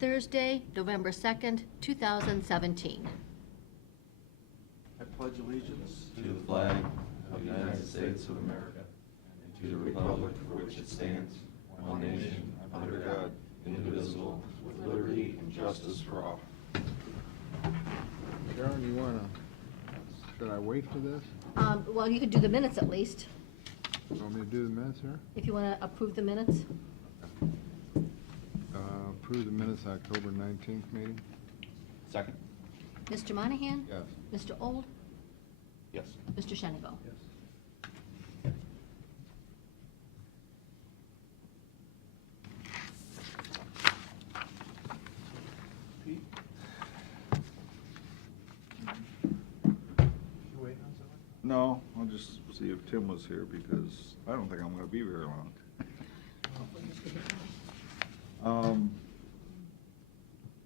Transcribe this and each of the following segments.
Thursday, November 2nd, 2017. I pledge allegiance to the flag of the United States of America and to the republic for which it stands, one nation, under God, indivisible, with liberty and justice for all. Sharon, you wanna, should I wait for this? Well, you could do the minutes at least, You want me to do the minutes here? if you want to approve the minutes. Approve the minutes October 19th meeting? Second. Mr. Monahan? Yes. Mr. Old? Yes. Mr. Shenigo? Yes. Pete? You waiting on something? No, I'll just see if Tim was here because I don't think I'm gonna be very long.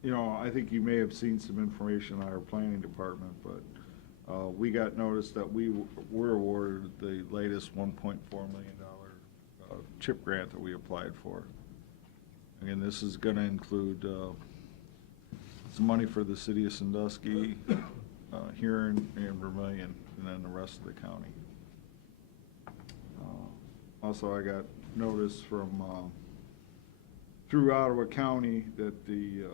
You know, I think you may have seen some information on our planning department, but we got notice that we were awarded the latest $1.4 million CHIP grant that we applied for. Again, this is gonna include some money for the city of Sandusky, Huron, and Vermillion, and then the rest of the county. Also, I got notice from, through Ottawa County that the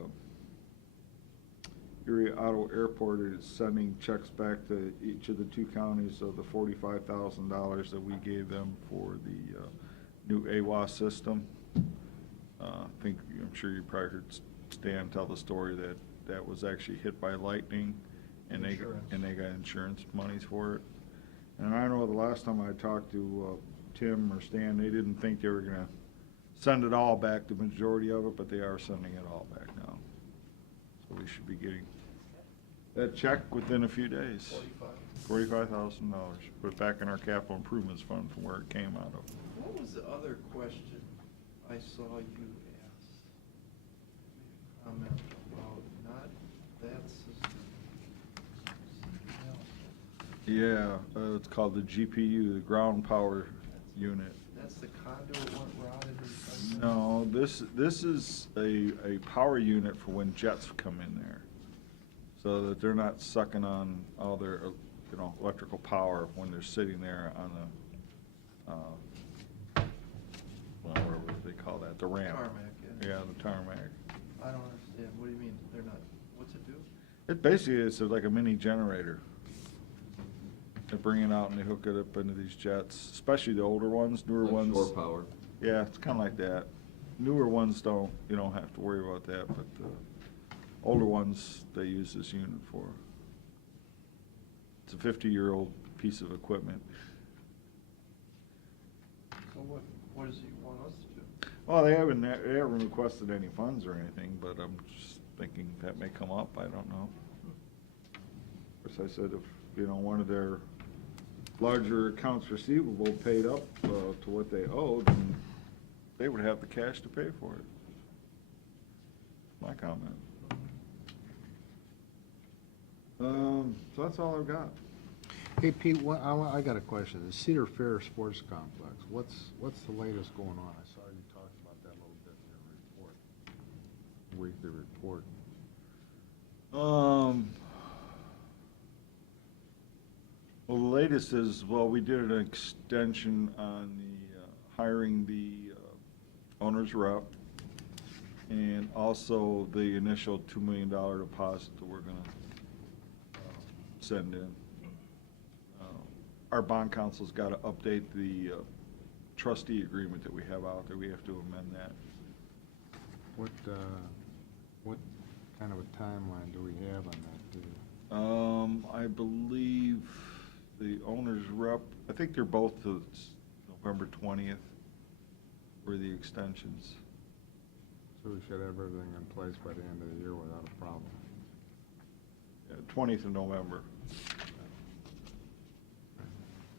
Erie Ottawa Airport is sending checks back to each of the two counties of the $45,000 that we gave them for the new AWAS system. I'm sure you probably heard Stan tell the story that that was actually hit by lightning, and they got insurance monies for it. And I know the last time I talked to Tim or Stan, they didn't think they were gonna send it all back, the majority of it, but they are sending it all back now. So we should be getting that check within a few days. $45,000. Put it back in our capital improvements fund from where it came out of. What was the other question I saw you ask? Comment about not that system. Something else. Yeah, it's called the GPU, the ground power unit. That's the conduit one routed or something? No, this is a power unit for when jets come in there, so that they're not sucking on all their, electrical power when they're sitting there on the, whatever they call that, the ramp. Tarmac, yeah. Yeah, the tarmac. I don't understand. What do you mean? They're not, what's it do? It basically is like a mini generator. They bring it out and they hook it up into these jets, especially the older ones, newer ones. Shore power. Yeah, it's kind of like that. Newer ones you don't have to worry about that, but older ones, they use this unit for. It's a 50-year-old piece of equipment. So what does he want us to do? Well, they haven't requested any funds or anything, but I'm just thinking that may come up, I don't know. Of course, I said if, one of their larger accounts receivable paid up to what they owed, then they would have the cash to pay for it. My comment. So that's all I've got. Hey, Pete, I got a question. The Cedar Fair Sports Complex, what's the latest going on? I saw you talked about that a little bit in your report, weekly report. Well, the latest is, we did an extension on the hiring the owner's rep, and also the initial $2 million deposit that we're gonna send in. Our bond council's got to update the trustee agreement that we have out there. We have to amend that. What kind of a timeline do we have on that? I believe the owner's rep, I think they're both to November 20th for the extensions. So we should have everything in place by the end of the year without a problem. Yeah, 20th of November.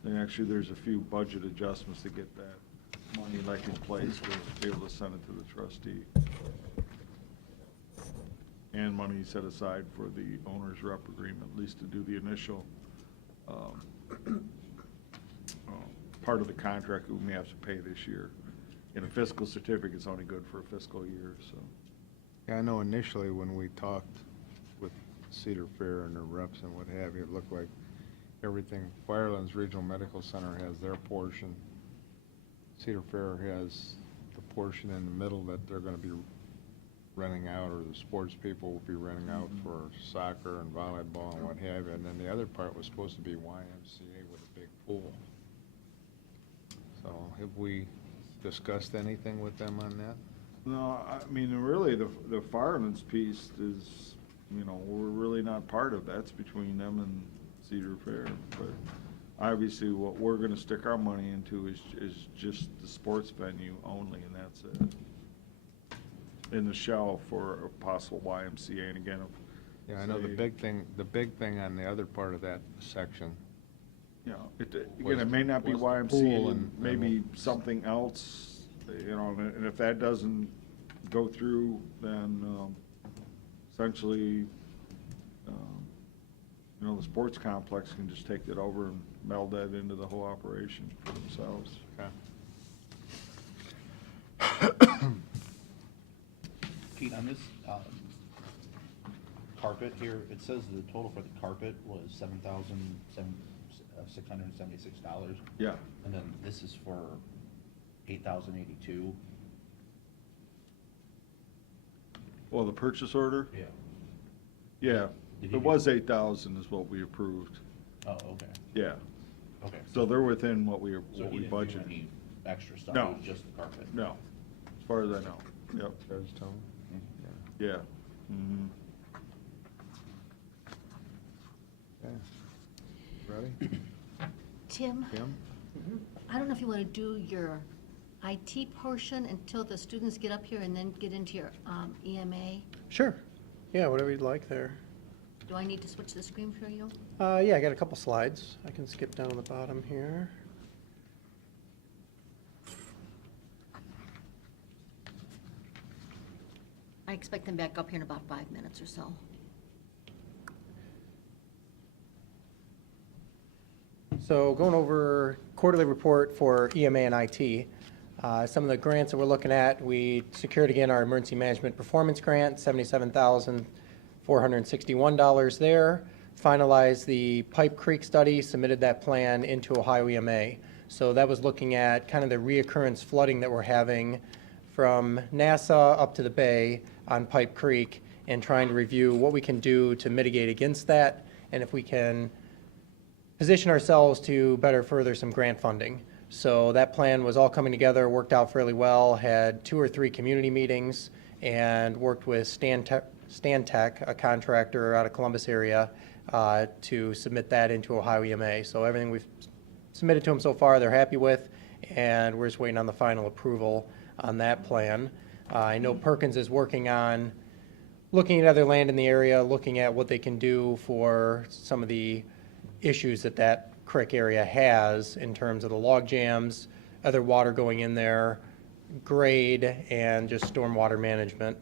And actually, there's a few budget adjustments to get that money in place to be able to send it to the trustee. And money set aside for the owner's rep agreement, at least to do the initial part of the contract that we may have to pay this year. And a fiscal certificate's only good for a fiscal year, so. Yeah, I know initially when we talked with Cedar Fair and their reps and what have you, it looked like everything, Firelands Regional Medical Center has their portion. Cedar Fair has the portion in the middle that they're gonna be renting out, or the sports people will be renting out for soccer and volleyball and what have you. And then the other part was supposed to be YMCA with a big pool. So have we discussed anything with them on that? No, I mean, really, the fireman's piece is, you know, we're really not part of. That's between them and Cedar Fair. But obviously, what we're gonna stick our money into is just the sports venue only, and that's it. In the shell for a possible YMCA, and again, Yeah, I know the big thing on the other part of that section, you know, again, it may not be was the YMCA, pool and maybe something else, you know, and if that doesn't go through, then essentially, you know, the sports complex can just take it over and meld that into the whole operation for themselves. Pete, on this carpet here, it says the total for the carpet was $7,676. Yeah. And then this is for $8,082. Well, the purchase order? Yeah. Yeah, Did it you was get- 8,000 is what we approved. Oh, okay. Yeah, Okay. so they're within what we So he didn't do budgeted. any extra stuff? No. It was just the carpet? No, as far as I know. Yep, Judge Tony? Mhm. yeah. Mm-hmm. Okay. Ready? Tim, Kim? I don't know if you want to do your IT portion until the students get up here and then get into your EMA. Sure. Yeah, whatever you'd like there. Do I need to switch the screen for you? Yeah, I got a couple slides. I can skip down on the bottom here. I expect them back up here in about 5 minutes or so. So going over quarterly report for EMA and IT. Some of the grants that we're looking at, we secured again our emergency management performance grant, $77,461 there. Finalized the Pipe Creek study, submitted that plan into Ohio EMA. So that was looking at kind of the reoccurrence flooding that we're having from NASA up to the bay on Pipe Creek, and trying to review what we can do to mitigate against that, and if we can position ourselves to better further some grant funding. So that plan was all coming together, worked out fairly well, had 2 or 3 community meetings, and worked with Stantec, a contractor out of Columbus area, to submit that into Ohio EMA. So everything we've submitted to them so far, they're happy with, and we're just waiting on the final approval on that plan. I know Perkins is working on looking at other land in the area, looking at what they can do for some of the issues that that creek area has in terms of the log jams, other water going in there, grade, and just stormwater management.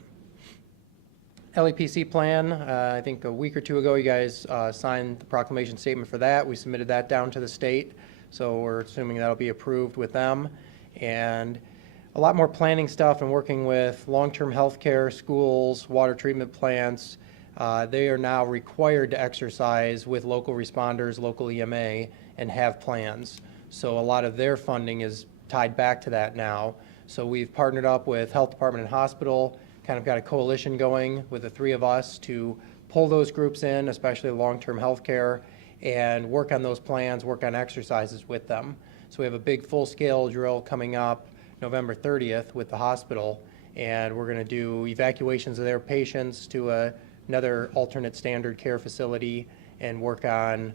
LEPC plan, I think a week or 2 ago, you guys signed the proclamation statement for that. We submitted that down to the state, so we're assuming that'll be approved with them. And a lot more planning stuff and working with long-term health care, schools, water treatment plants. They are now required to exercise with local responders, local EMA, and have plans. So a lot of their funding is tied back to that now. So we've partnered up with Health Department and Hospital, kind of got a coalition going with the 3 of us to pull those groups in, especially long-term health care, and work on those plans, work on exercises with them. So we have a big full-scale drill coming up November 30th with the hospital, and we're going to do evacuations of their patients to another alternate standard care facility, and work on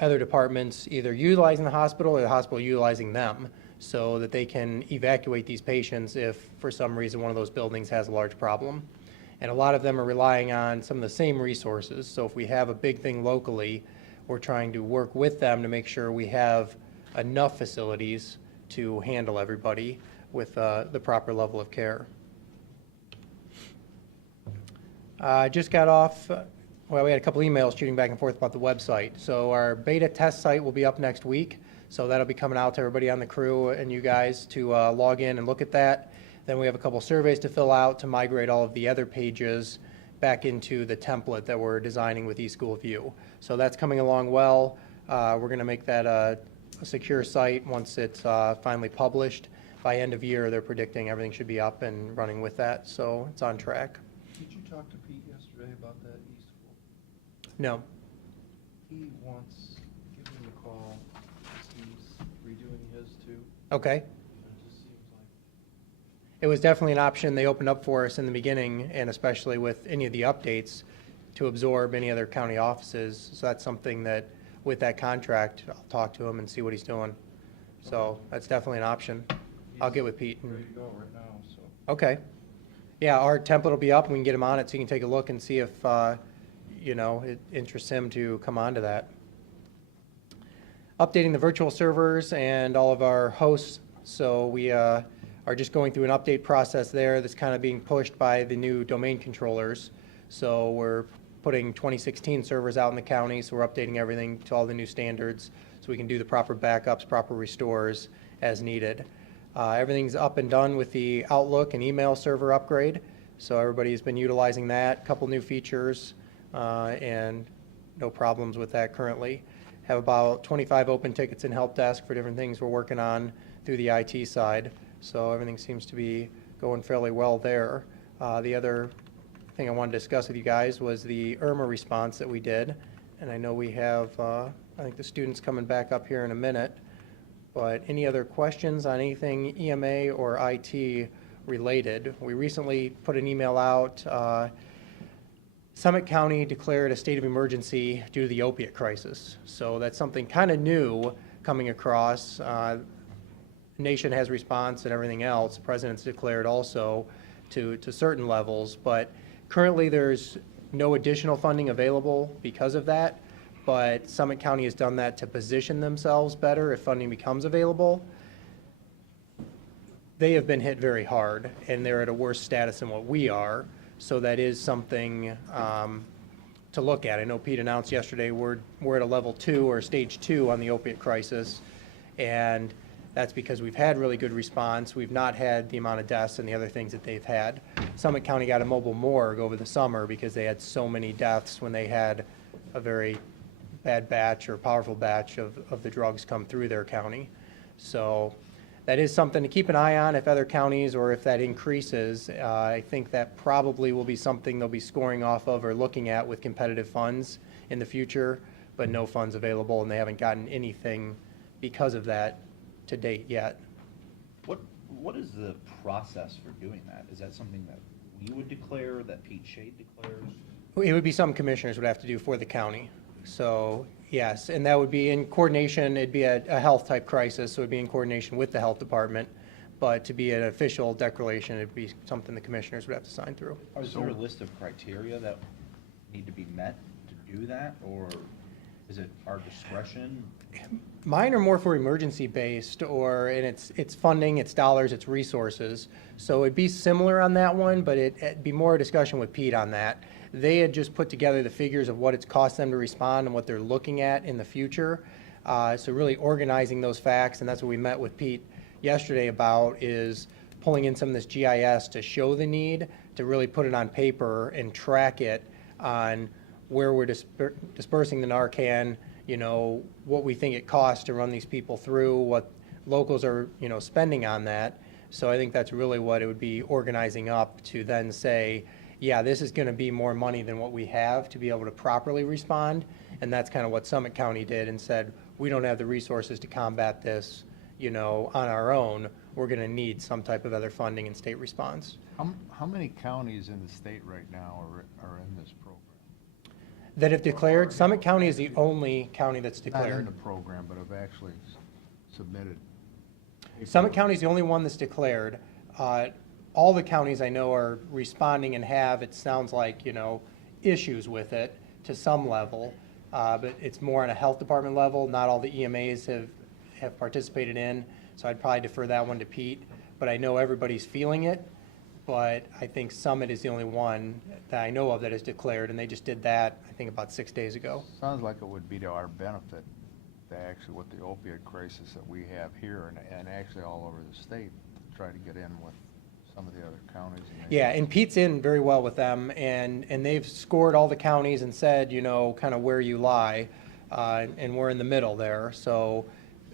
other departments either utilizing the hospital or the hospital utilizing them, so that they can evacuate these patients if for some reason one of those buildings has a large problem. And a lot of them are relying on some of the same resources. So if we have a big thing locally, we're trying to work with them to make sure we have enough facilities to handle everybody with the proper level of care. Just got off, well, we had a couple emails shooting back and forth about the website. So our beta test site will be up next week. So that'll be coming out to everybody on the crew and you guys to log in and look at that. Then we have a couple surveys to fill out to migrate all of the other pages back into the template that we're designing with eSchool View. So that's coming along well. We're going to make that a secure site once it's finally published. By end of year, they're predicting everything should be up and running with that, so it's on track. Did you talk to Pete yesterday about that eSchool? No. He wants, give him a call, 'cause he's redoing his too. Okay. And it just seems like, It was definitely an option they opened up for us in the beginning, and especially with any of the updates, to absorb any other county offices. So that's something that, with that contract, I'll talk to him and see what he's doing. So that's definitely an option. I'll get with Pete. he's ready to go right now, so. Okay. Yeah, our template will be up, and we can get him on it, so you can take a look and see if, it interests him to come onto that. Updating the virtual servers and all of our hosts. So we are just going through an update process there that's kind of being pushed by the new domain controllers. So we're putting 2016 servers out in the county, so we're updating everything to all the new standards so we can do the proper backups, proper restores as needed. Everything's up and done with the Outlook and email server upgrade, so everybody's been utilizing that. Couple new features, and no problems with that currently. Have about 25 open tickets in help desk for different things we're working on through the IT side, so everything seems to be going fairly well there. The other thing I wanted to discuss with you guys was the Irma response that we did, and I know we have, I think the student's coming back up here in a minute. But any other questions on anything EMA or IT related? We recently put an email out. Summit County declared a state of emergency due to the opiate crisis. So that's something kind of new coming across. Nation has response and everything else. The president's declared also to certain levels. But currently there's no additional funding available because of that. But Summit County has done that to position themselves better if funding becomes available. They have been hit very hard, and they're at a worse status than what we are, so that is something to look at. I know Pete announced yesterday we're at a level 2 or stage 2 on the opiate crisis, and that's because we've had really good response. We've not had the amount of deaths and the other things that they've had. Summit County got a mobile morgue over the summer because they had so many deaths when they had a very bad batch or powerful batch of the drugs come through their county. So that is something to keep an eye on if other counties or if that increases. I think that probably will be something they'll be scoring off of or looking at with competitive funds in the future, but no funds available, and they haven't gotten anything because of that to date yet. What is the process for doing that? Is that something that we would declare, that Pete Shade declares? It would be some commissioners would have to do for the county. So, yes, and that would be in coordination. It'd be a health type crisis, so it'd be in coordination with the health department. But to be an official declaration, it'd be something the commissioners would have to sign through. Is there a list of criteria that need to be met to do that, or is it our discretion? Mine are more for emergency based, and it's funding, it's dollars, it's resources. So it'd be similar on that one, but it'd be more a discussion with Pete on that. They had just put together the figures of what it's cost them to respond and what they're looking at in the future. So really organizing those facts, and that's what we met with Pete yesterday about, is pulling in some of this GIS to show the need, to really put it on paper and track it on where we're dispersing the Narcan, what we think it costs to run these people through, what locals are, spending on that. So I think that's really what it would be organizing up to then say, yeah, this is going to be more money than what we have to be able to properly respond. And that's kind of what Summit County did and said, we don't have the resources to combat this, on our own. We're going to need some type of other funding and state response. How many counties in the state right now are in this program? That have declared, Summit County is the only county that's Not in declared. the program, but have actually submitted. Summit County is the only one that's declared. All the counties I know are responding and have, it sounds like, issues with it to some level. But it's more on a health department level. Not all the EMAs have participated in. So I'd probably defer that one to Pete. But I know everybody's feeling it. But I think Summit is the only one that I know of that is declared. And they just did that, I think, about 6 days ago. Sounds like it would be to our benefit to actually, with the opiate crisis that we have here and actually all over the state, to try to get in with some of the other counties. and they- Yeah, and Pete's in very well with them, and they've scored all the counties and said, you know, kind of where you lie, and we're in the middle there, so,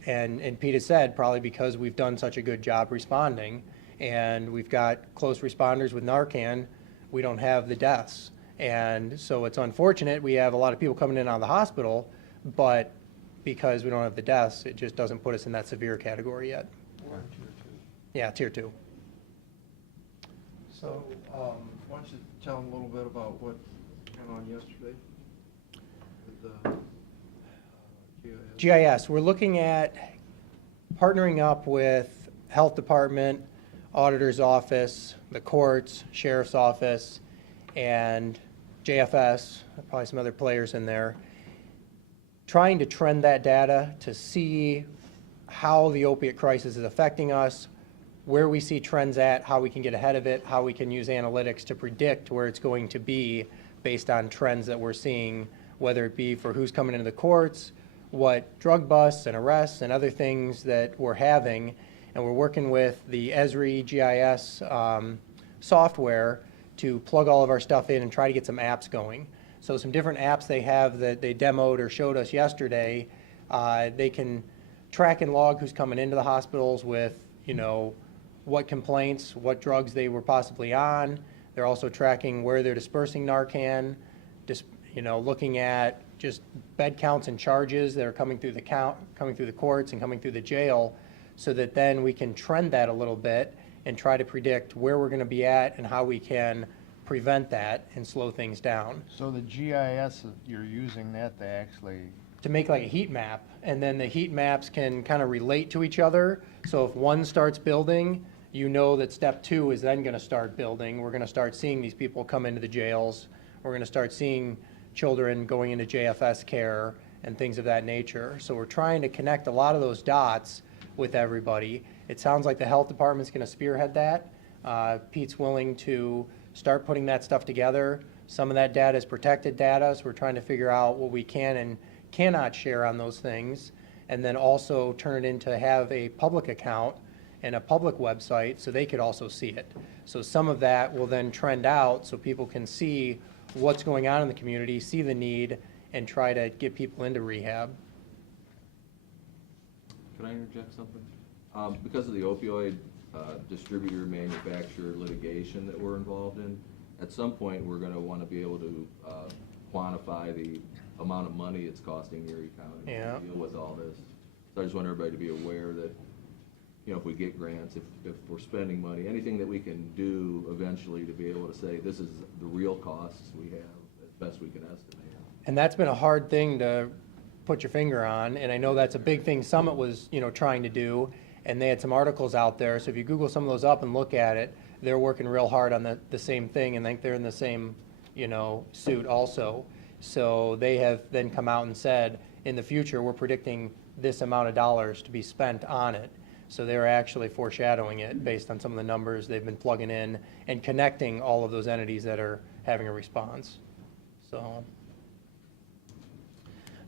and Pete has said, probably because we've done such a good job responding, and we've got close responders with Narcan, we don't have the deaths. And so it's unfortunate, we have a lot of people coming in out of the hospital, but because we don't have the deaths, it just doesn't put us in that severe category yet. Yeah, tier 2. So, why don't you tell them a little bit about what went on yesterday with the GIS? GIS, we're looking at partnering up with Health Department, Auditor's Office, the courts, Sheriff's Office, and JFS, probably some other players in there, trying to trend that data to see how the opiate crisis is affecting us, where we see trends at, how we can get ahead of it, how we can use analytics to predict where it's going to be based on trends that we're seeing, whether it be for who's coming into the courts, what drug busts and arrests and other things that we're having. And we're working with the Erie GIS software to plug all of our stuff in and try to get some apps going. So some different apps they have that they demoed or showed us yesterday, they can track and log who's coming into the hospitals with, you know, what complaints, what drugs they were possibly on. They're also tracking where they're dispersing Narcan, looking at just bed counts and charges that are coming through the courts and coming through the jail, so that then we can trend that a little bit and try to predict where we're going to be at and how we can prevent that and slow things down. So the GIS, you're using that to actually, To make like a heat map, and then the heat maps can kind of relate to each other. So if one starts building, you know that step 2 is then going to start building. We're going to start seeing these people come into the jails. We're going to start seeing children going into JFS care and things of that nature. So we're trying to connect a lot of those dots with everybody. It sounds like the health department's going to spearhead that. Pete's willing to start putting that stuff together. Some of that data is protected data, so we're trying to figure out what we can and cannot share on those things, and then also turn it into have a public account and a public website so they could also see it. So some of that will then trend out so people can see what's going on in the community, see the need, and try to get people into rehab. Can I interject something? Because of the opioid distributor manufacturer litigation that we're involved in, at some point, we're going to want to be able to quantify the amount of money it's costing Erie County Yeah. to deal with all this. So I just want everybody to be aware that, you know, if we get grants, if we're spending money, anything that we can do eventually to be able to say, this is the real costs we have, as best we can estimate. And that's been a hard thing to put your finger on, and I know that's a big thing Summit was, trying to do, and they had some articles out there, so if you Google some of those up and look at it, they're working real hard on the same thing, and I think they're in the same, suit also. So they have then come out and said, in the future, we're predicting this amount of dollars to be spent on it. So they're actually foreshadowing it based on some of the numbers they've been plugging in and connecting all of those entities that are having a response. So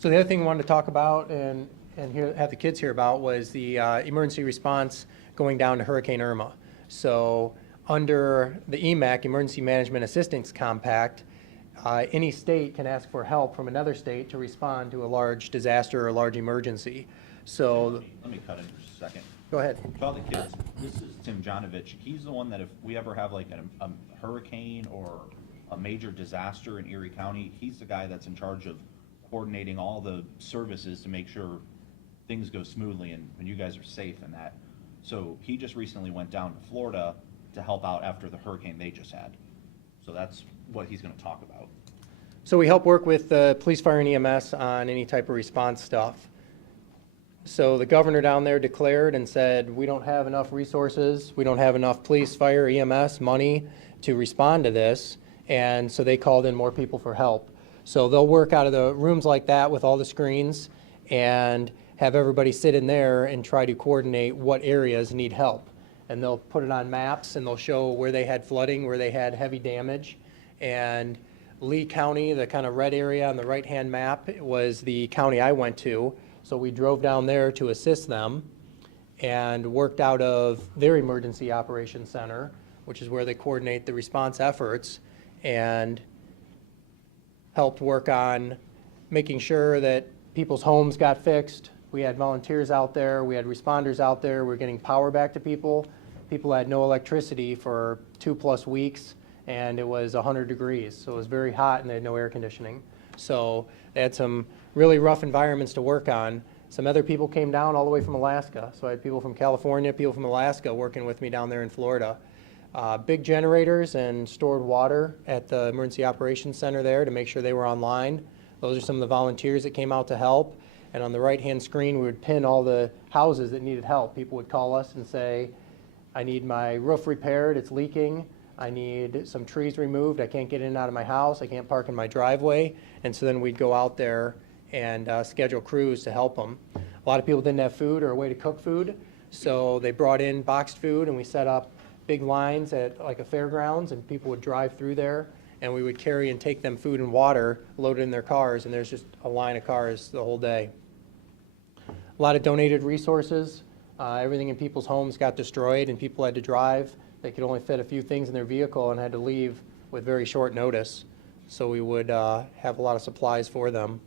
the other thing we wanted to talk about and have the kids hear about was the emergency response going down to Hurricane Irma. So under the EMAC, Emergency Management Assistance Compact, any state can ask for help from another state to respond to a large disaster or a large emergency. So, Let me cut in for a second. go ahead. To all the kids, this is Tim Jonovich. He's the one that if we ever have like a hurricane or a major disaster in Erie County, he's the guy that's in charge of coordinating all the services to make sure things go smoothly and you guys are safe in that. So he just recently went down to Florida to help out after the hurricane they just had. So that's what he's going to talk about. So we help work with the police, fire, and EMS on any type of response stuff. So the governor down there declared and said, we don't have enough resources, we don't have enough police, fire, EMS money to respond to this, and so they called in more people for help. So they'll work out of the rooms like that with all the screens and have everybody sit in there and try to coordinate what areas need help. And they'll put it on maps and they'll show where they had flooding, where they had heavy damage. And Lee County, the kind of red area on the right-hand map, was the county I went to. So we drove down there to assist them and worked out of their emergency operations center. which is where they coordinate the response efforts, and helped work on making sure that people's homes got fixed. We had volunteers out there, we had responders out there, we were getting power back to people. People had no electricity for 2+ weeks, and it was 100 degrees, so it was very hot and they had no air conditioning. So they had some really rough environments to work on. Some other people came down all the way from Alaska. So I had people from California, people from Alaska working with me down there in Florida. Big generators and stored water at the Emergency Operations Center there to make sure they were online. Those are some of the volunteers that came out to help. And on the right-hand screen, we would pin all the houses that needed help. People would call us and say, I need my roof repaired, it's leaking. I need some trees removed, I can't get in and out of my house, I can't park in my driveway. And so then we'd go out there and schedule crews to help them. A lot of people didn't have food or a way to cook food, so they brought in boxed food, and we set up big lines at like a fairgrounds, and people would drive through there, and we would carry and take them food and water loaded in their cars, and there's just a line of cars the whole day. A lot of donated resources. Everything in people's homes got destroyed, and people had to drive. They could only fit a few things in their vehicle and had to leave with very short notice, so we would have a lot of supplies for them.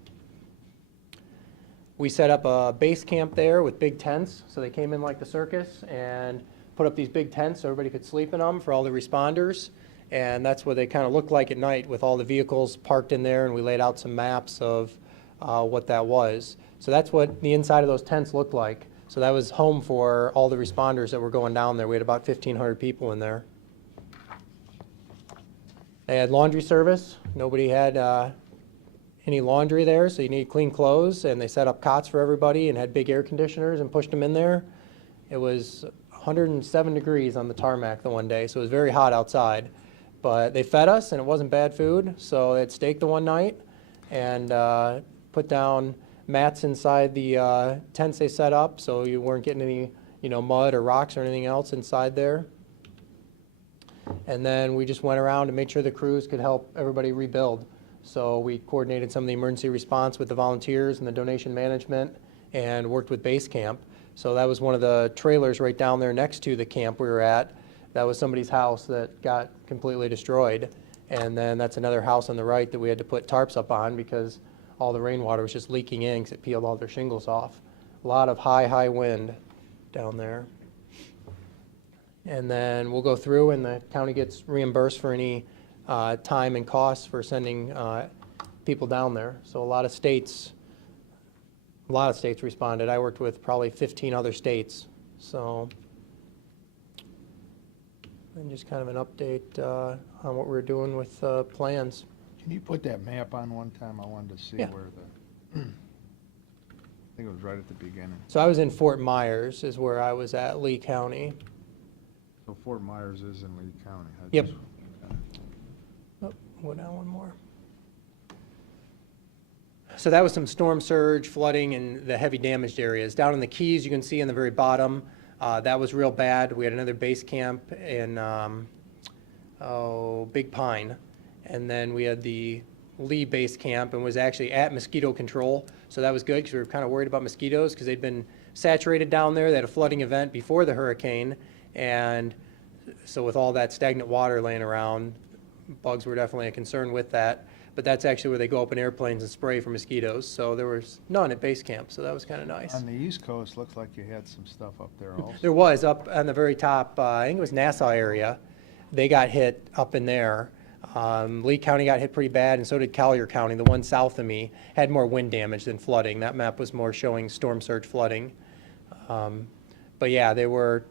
We set up a base camp there with big tents, so they came in like the circus and put up these big tents so everybody could sleep in them for all the responders, and that's what they kind of looked like at night with all the vehicles parked in there, and we laid out some maps of what that was. So that's what the inside of those tents looked like. So that was home for all the responders that were going down there. We had about 1,500 people in there. They had laundry service. Nobody had any laundry there, so you need clean clothes, and they set up cots for everybody and had big air conditioners and pushed them in there. It was 107 degrees on the tarmac the one day, so it was very hot outside. But they fed us, and it wasn't bad food, so they had steak the one night and put down mats inside the tents they set up, so you weren't getting any, mud or rocks or anything else inside there. And then we just went around and made sure the crews could help everybody rebuild. So we coordinated some of the emergency response with the volunteers and the donation management and worked with base camp. So that was one of the trailers right down there next to the camp we were at. That was somebody's house that got completely destroyed. And then that's another house on the right that we had to put tarps up on because all the rainwater was just leaking in because it peeled all their shingles off. A lot of high wind down there. And then we'll go through and the county gets reimbursed for any time and costs for sending people down there. So a lot of states responded. I worked with probably 15 other states. So, and just kind of an update on what we're doing with plans. Can you put that map on one time? I wanted to see Yeah. where the, I think it was right at the beginning. So I was in Fort Myers is where I was at, Lee County. So Fort Myers is in Lee County. I Yep. just- Oh, go down one more. So that was some storm surge, flooding, and the heavy damaged areas. Down in the Keys, you can see in the very bottom, that was real bad. We had another base camp in Big Pine. And then we had the Lee base camp and was actually at mosquito control. So that was good because we were kind of worried about mosquitoes because they'd been saturated down there. They had a flooding event before the hurricane. And so with all that stagnant water laying around, bugs were definitely a concern with that. But that's actually where they go up in airplanes and spray for mosquitoes. So there was none at base camp, so that was kind of nice. On the East Coast, looks like you had some stuff up there also. There was up on the very top, I think it was Nassau area. They got hit up in there. Lee County got hit pretty bad, and so did Collier County. The one south of me had more wind damage than flooding. That map was more showing storm surge flooding. But yeah, they were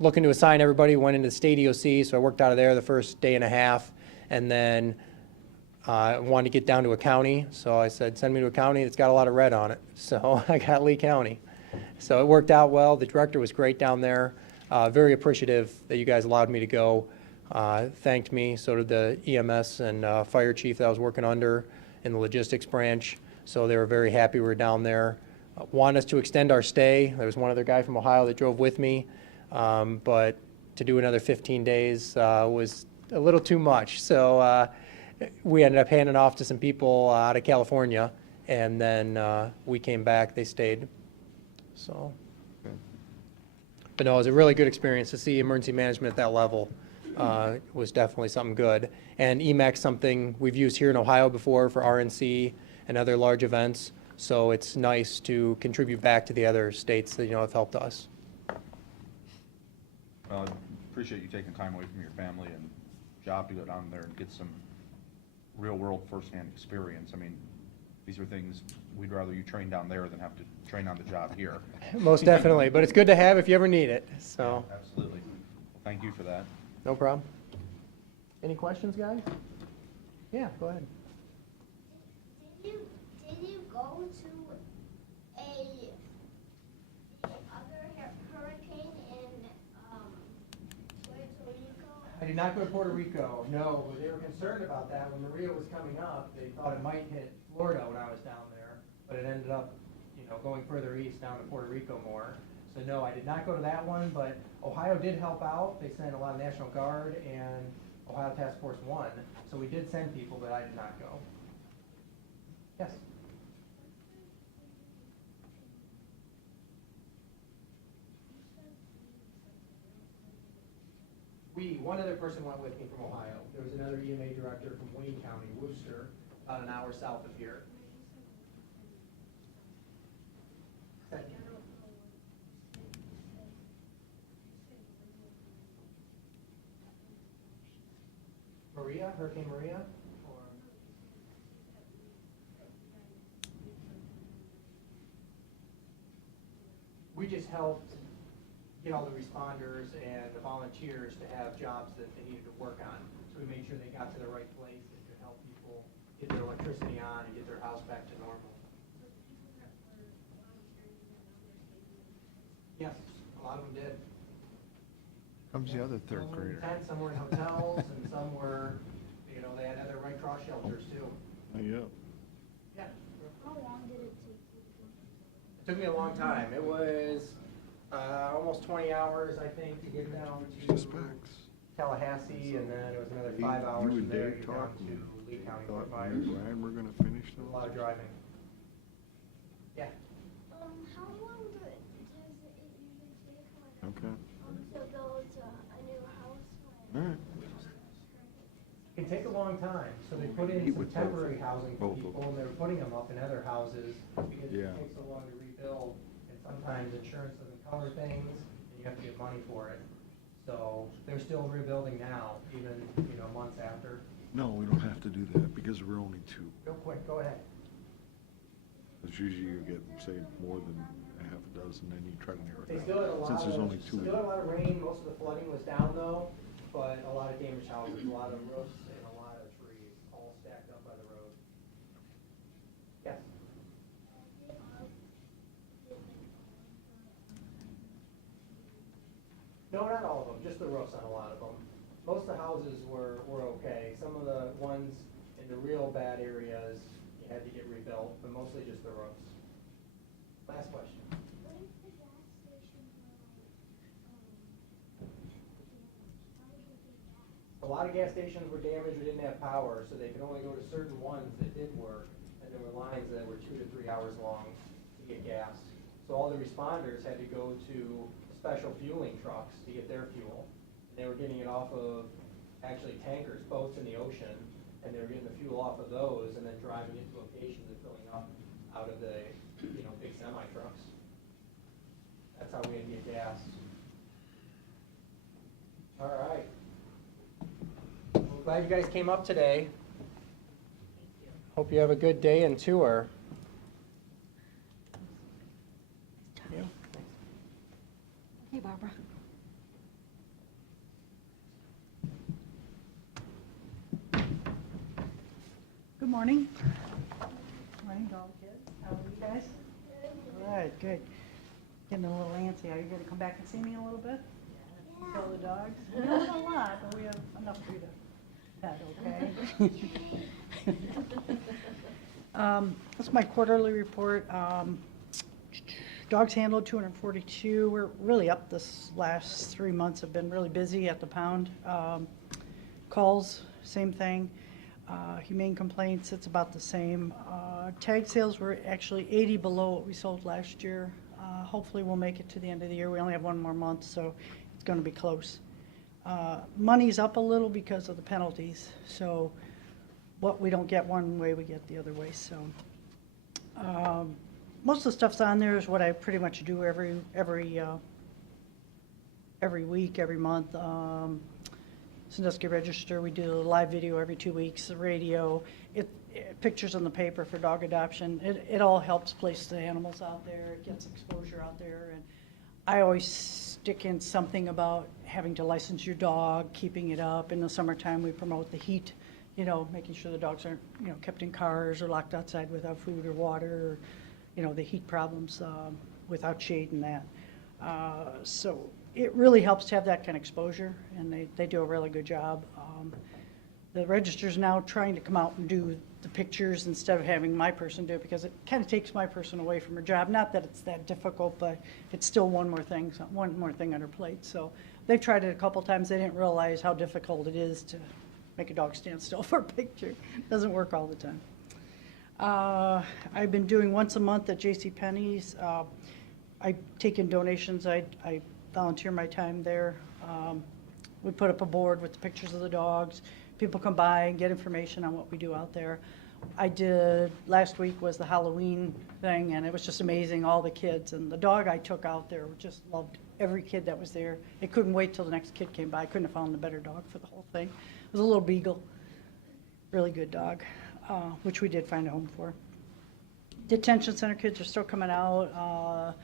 looking to assign everybody. Went into the state EOC, so I worked out of there the first day and a half, and then wanted to get down to a county. So I said, send me to a county that's got a lot of red on it. So I got Lee County. So it worked out well. The director was great down there. Very appreciative that you guys allowed me to go. Thanked me, so did the EMS and fire chief that I was working under in the logistics branch. So they were very happy we were down there. Wanted us to extend our stay. There was one other guy from Ohio that drove with me, but to do another 15 days was a little too much. So we ended up handing off to some people out of California, and then we came back. They stayed. So, but no, it was a really good experience to see emergency management at that level. was definitely something good. And EMAC's something we've used here in Ohio before for RNC and other large events, so it's nice to contribute back to the other states that, have helped us. Well, I appreciate you taking time away from your family and job to go down there and get some real-world firsthand experience. I mean, these are things we'd rather you train down there than have to train on the job here. Most definitely, but it's good to have if you ever need it, so, Absolutely. Well, thank you for that. no problem. Any questions, guys? Yeah, go ahead. Did you go to a other hurricane in Puerto Rico? I did not go to Puerto Rico, no, but they were concerned about that. When Maria was coming up, they thought it might hit Florida when I was down there, but it ended up, going further east down to Puerto Rico more. So no, I did not go to that one, but Ohio did help out. They sent a lot of National Guard and Ohio Task Force 1, so we did send people, but I did not go. Yes? One other person went with me from Ohio. There was another EMA director from Wayne County, Worcester, about an hour south of here. Maria, Hurricane Maria? Or we just helped get all the responders and the volunteers to have jobs that they needed to work on. So we made sure they got to the right place and could help people get their electricity on and get their house back to normal. Yes, a lot of them did. Comes the other third Some were in grader. tents, some were in hotels, and some were, they had other Red Cross shelters too. Yeah. Yeah. How long did it take you? It took me a long time. It was almost 20 hours, I think, to get down to Suspects. Tallahassee, and then it was another You 5 hours and from there Dave to get down talked, to and Lee County, thought Fort you and Myers. Brian were gonna finish A lot of those. driving. Yeah. How long does it usually take when Okay. to build a new house? All right. It can take a long time, so they put in Meet some with both- temporary housing for both of people, them. and they were putting them up in other houses because Yeah. it takes so long to rebuild, and sometimes insurance doesn't cover things, and you have to get money for it. So they're still rebuilding now, even, months after. No, we don't have to do that because we're only two. Real quick, go ahead. Because usually you get, say, more than a half a dozen, then you try to narrow They it still had a down. lot Since there's only of, two. still had a lot of rain, most of the flooding was down though, but a lot of damaged houses, a lot of roofs, and a lot of trees, all stacked up by the road. Yes? No, not all of them, just the roofs on a lot of them. Most of the houses were okay. Some of the ones in the real bad areas, you had to get rebuilt, but mostly just the roofs. Last question. What if the gas station A lot of gas stations were damaged, we didn't have power, so they could only go to certain ones that did work, and there were lines that were 2 to 3 hours long to get gas. So all the responders had to go to special fueling trucks to get their fuel. And they were getting it off of, actually tankers, boats in the ocean, and they were getting the fuel off of those and then driving it to locations and filling up out of the, big semi trucks. That's how we had to get gas. All right. Well, glad you guys came up today. Hope you have a good day and tour. Yeah. Hey, Barbara. Good morning. Morning to all the kids. How are you guys? Good, good. Getting a little antsy. Are you going to come back and see me a little bit? Show the dogs? We don't have a lot, but we have enough for you to pet, okay? That's my quarterly report. Dogs handled 242. We're really up this last 3 months, have been really busy at the pound. Calls, same thing. Humane complaints, it's about the same. Tag sales were actually 80 below what we sold last year. Hopefully we'll make it to the end of the year. We only have 1 more month, so it's going to be close. Money's up a little because of the penalties, so what we don't get one way, we get the other way, so. Most of the stuff's on there is what I pretty much do every week, every month. Sandusky Register, we do a live video every 2 weeks, the radio, pictures in the paper for dog adoption. It all helps place the animals out there, it gets exposure out there, and I always stick in something about having to license your dog, keeping it up. In the summertime, we promote the heat, you know, making sure the dogs aren't, you know, kept in cars or locked outside without food or water, or, you know, the heat problems without shade and that. So it really helps to have that kind of exposure, and they do a really good job. The register's now trying to come out and do the pictures instead of having my person do it, because it kind of takes my person away from her job. Not that it's that difficult, but it's still one more thing on her plate. So they've tried it a couple times. They didn't realize how difficult it is to make a dog stand still for a picture. It doesn't work all the time. I've been doing once a month at JCPenney's. I take in donations. I volunteer my time there. We put up a board with the pictures of the dogs. People come by and get information on what we do out there. I did, last week was the Halloween thing, and it was just amazing, all the kids. And the dog I took out there just loved every kid that was there. It couldn't wait till the next kid came by. I couldn't have found a better dog for the whole thing. It was a little beagle, really good dog, which we did find a home for. Detention center kids are still coming out.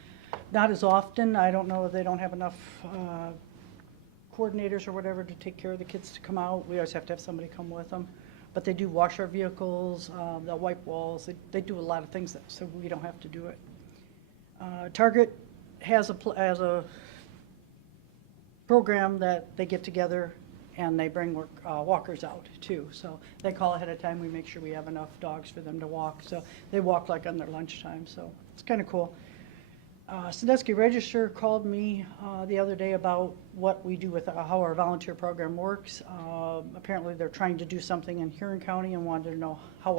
Not as often. I don't know if they don't have enough coordinators or whatever to take care of the kids to come out. We always have to have somebody come with them. But they do wash our vehicles, they'll wipe walls. They do a lot of things so we don't have to do it. Target has a program that they get together and they bring walkers out too. So they call ahead of time. We make sure we have enough dogs for them to walk. So they walk like on their lunchtime. So it's kind of cool. Sandusky Register called me the other day about what we do with how our volunteer program works. Apparently they're trying to do something in Huron County and wanted to know how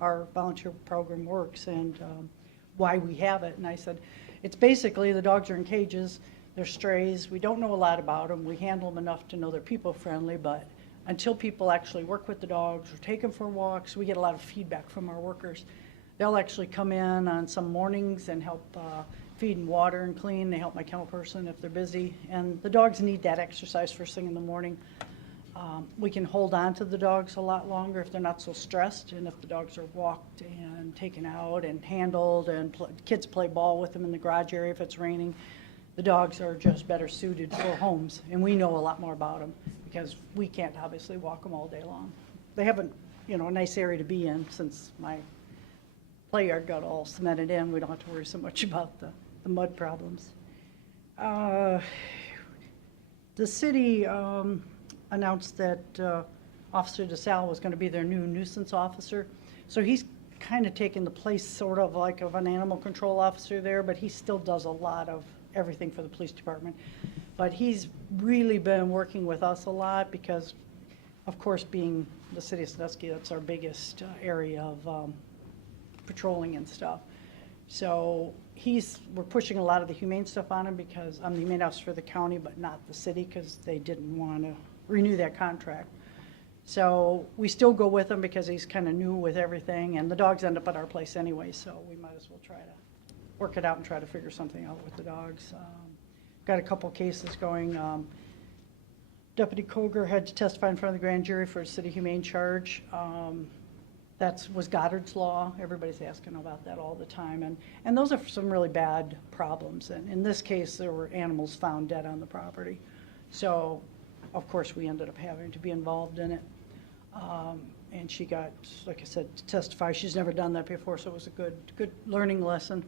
our volunteer program works and why we have it. And I said, it's basically the dogs are in cages, they're strays, we don't know a lot about them, we handle them enough to know they're people friendly, but until people actually work with the dogs or take them for walks, we get a lot of feedback from our workers. They'll actually come in on some mornings and help feed and water and clean. They help my kennel person if they're busy. And the dogs need that exercise first thing in the morning. We can hold on to the dogs a lot longer if they're not so stressed, and if the dogs are walked and taken out and handled, and kids play ball with them in the garage area if it's raining. The dogs are just better suited for homes, and we know a lot more about them because we can't obviously walk them all day long. They have a nice area to be in since my play yard got all cemented in. We don't have to worry so much about the mud problems. The city announced that Officer DeSalle was going to be their new nuisance officer. So he's kind of taken the place sort of like of an animal control officer there, but he still does a lot of everything for the police department. But he's really been working with us a lot because, of course, being the city of Sandusky, that's our biggest area of patrolling and stuff. So we're pushing a lot of the humane stuff on him because I'm the humane officer for the county, but not the city because they didn't want to renew that contract. So we still go with him because he's kind of new with everything, and the dogs end up at our place anyway, so we might as well try to work it out and try to figure something out with the dogs. Got a couple cases going. Deputy Koger had to testify in front of the grand jury for a city humane charge. That was Goddard's Law. Everybody's asking about that all the time. And those are some really bad problems. And in this case, there were animals found dead on the property. So, of course, we ended up having to be involved in it. And she got, like I said, to testify. She's never done that before, so it was a good learning lesson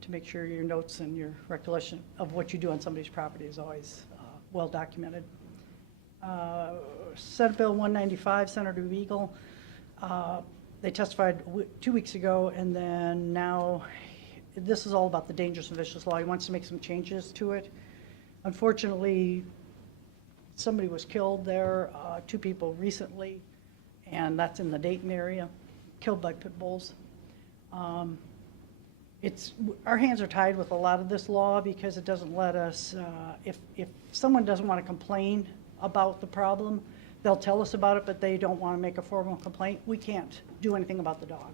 to make sure your notes and your recollection of what you do on somebody's property is always well documented. Senate Bill 195, Senator Beagle. They testified 2 weeks ago, and then now this is all about the dangerous and vicious law. He wants to make some changes to it. Unfortunately, somebody was killed there, 2 people recently, and that's in the Dayton area, killed by pit bulls. our hands are tied with a lot of this law because it doesn't let us, if someone doesn't want to complain about the problem, they'll tell us about it, but they don't want to make a formal complaint, we can't do anything about the dog.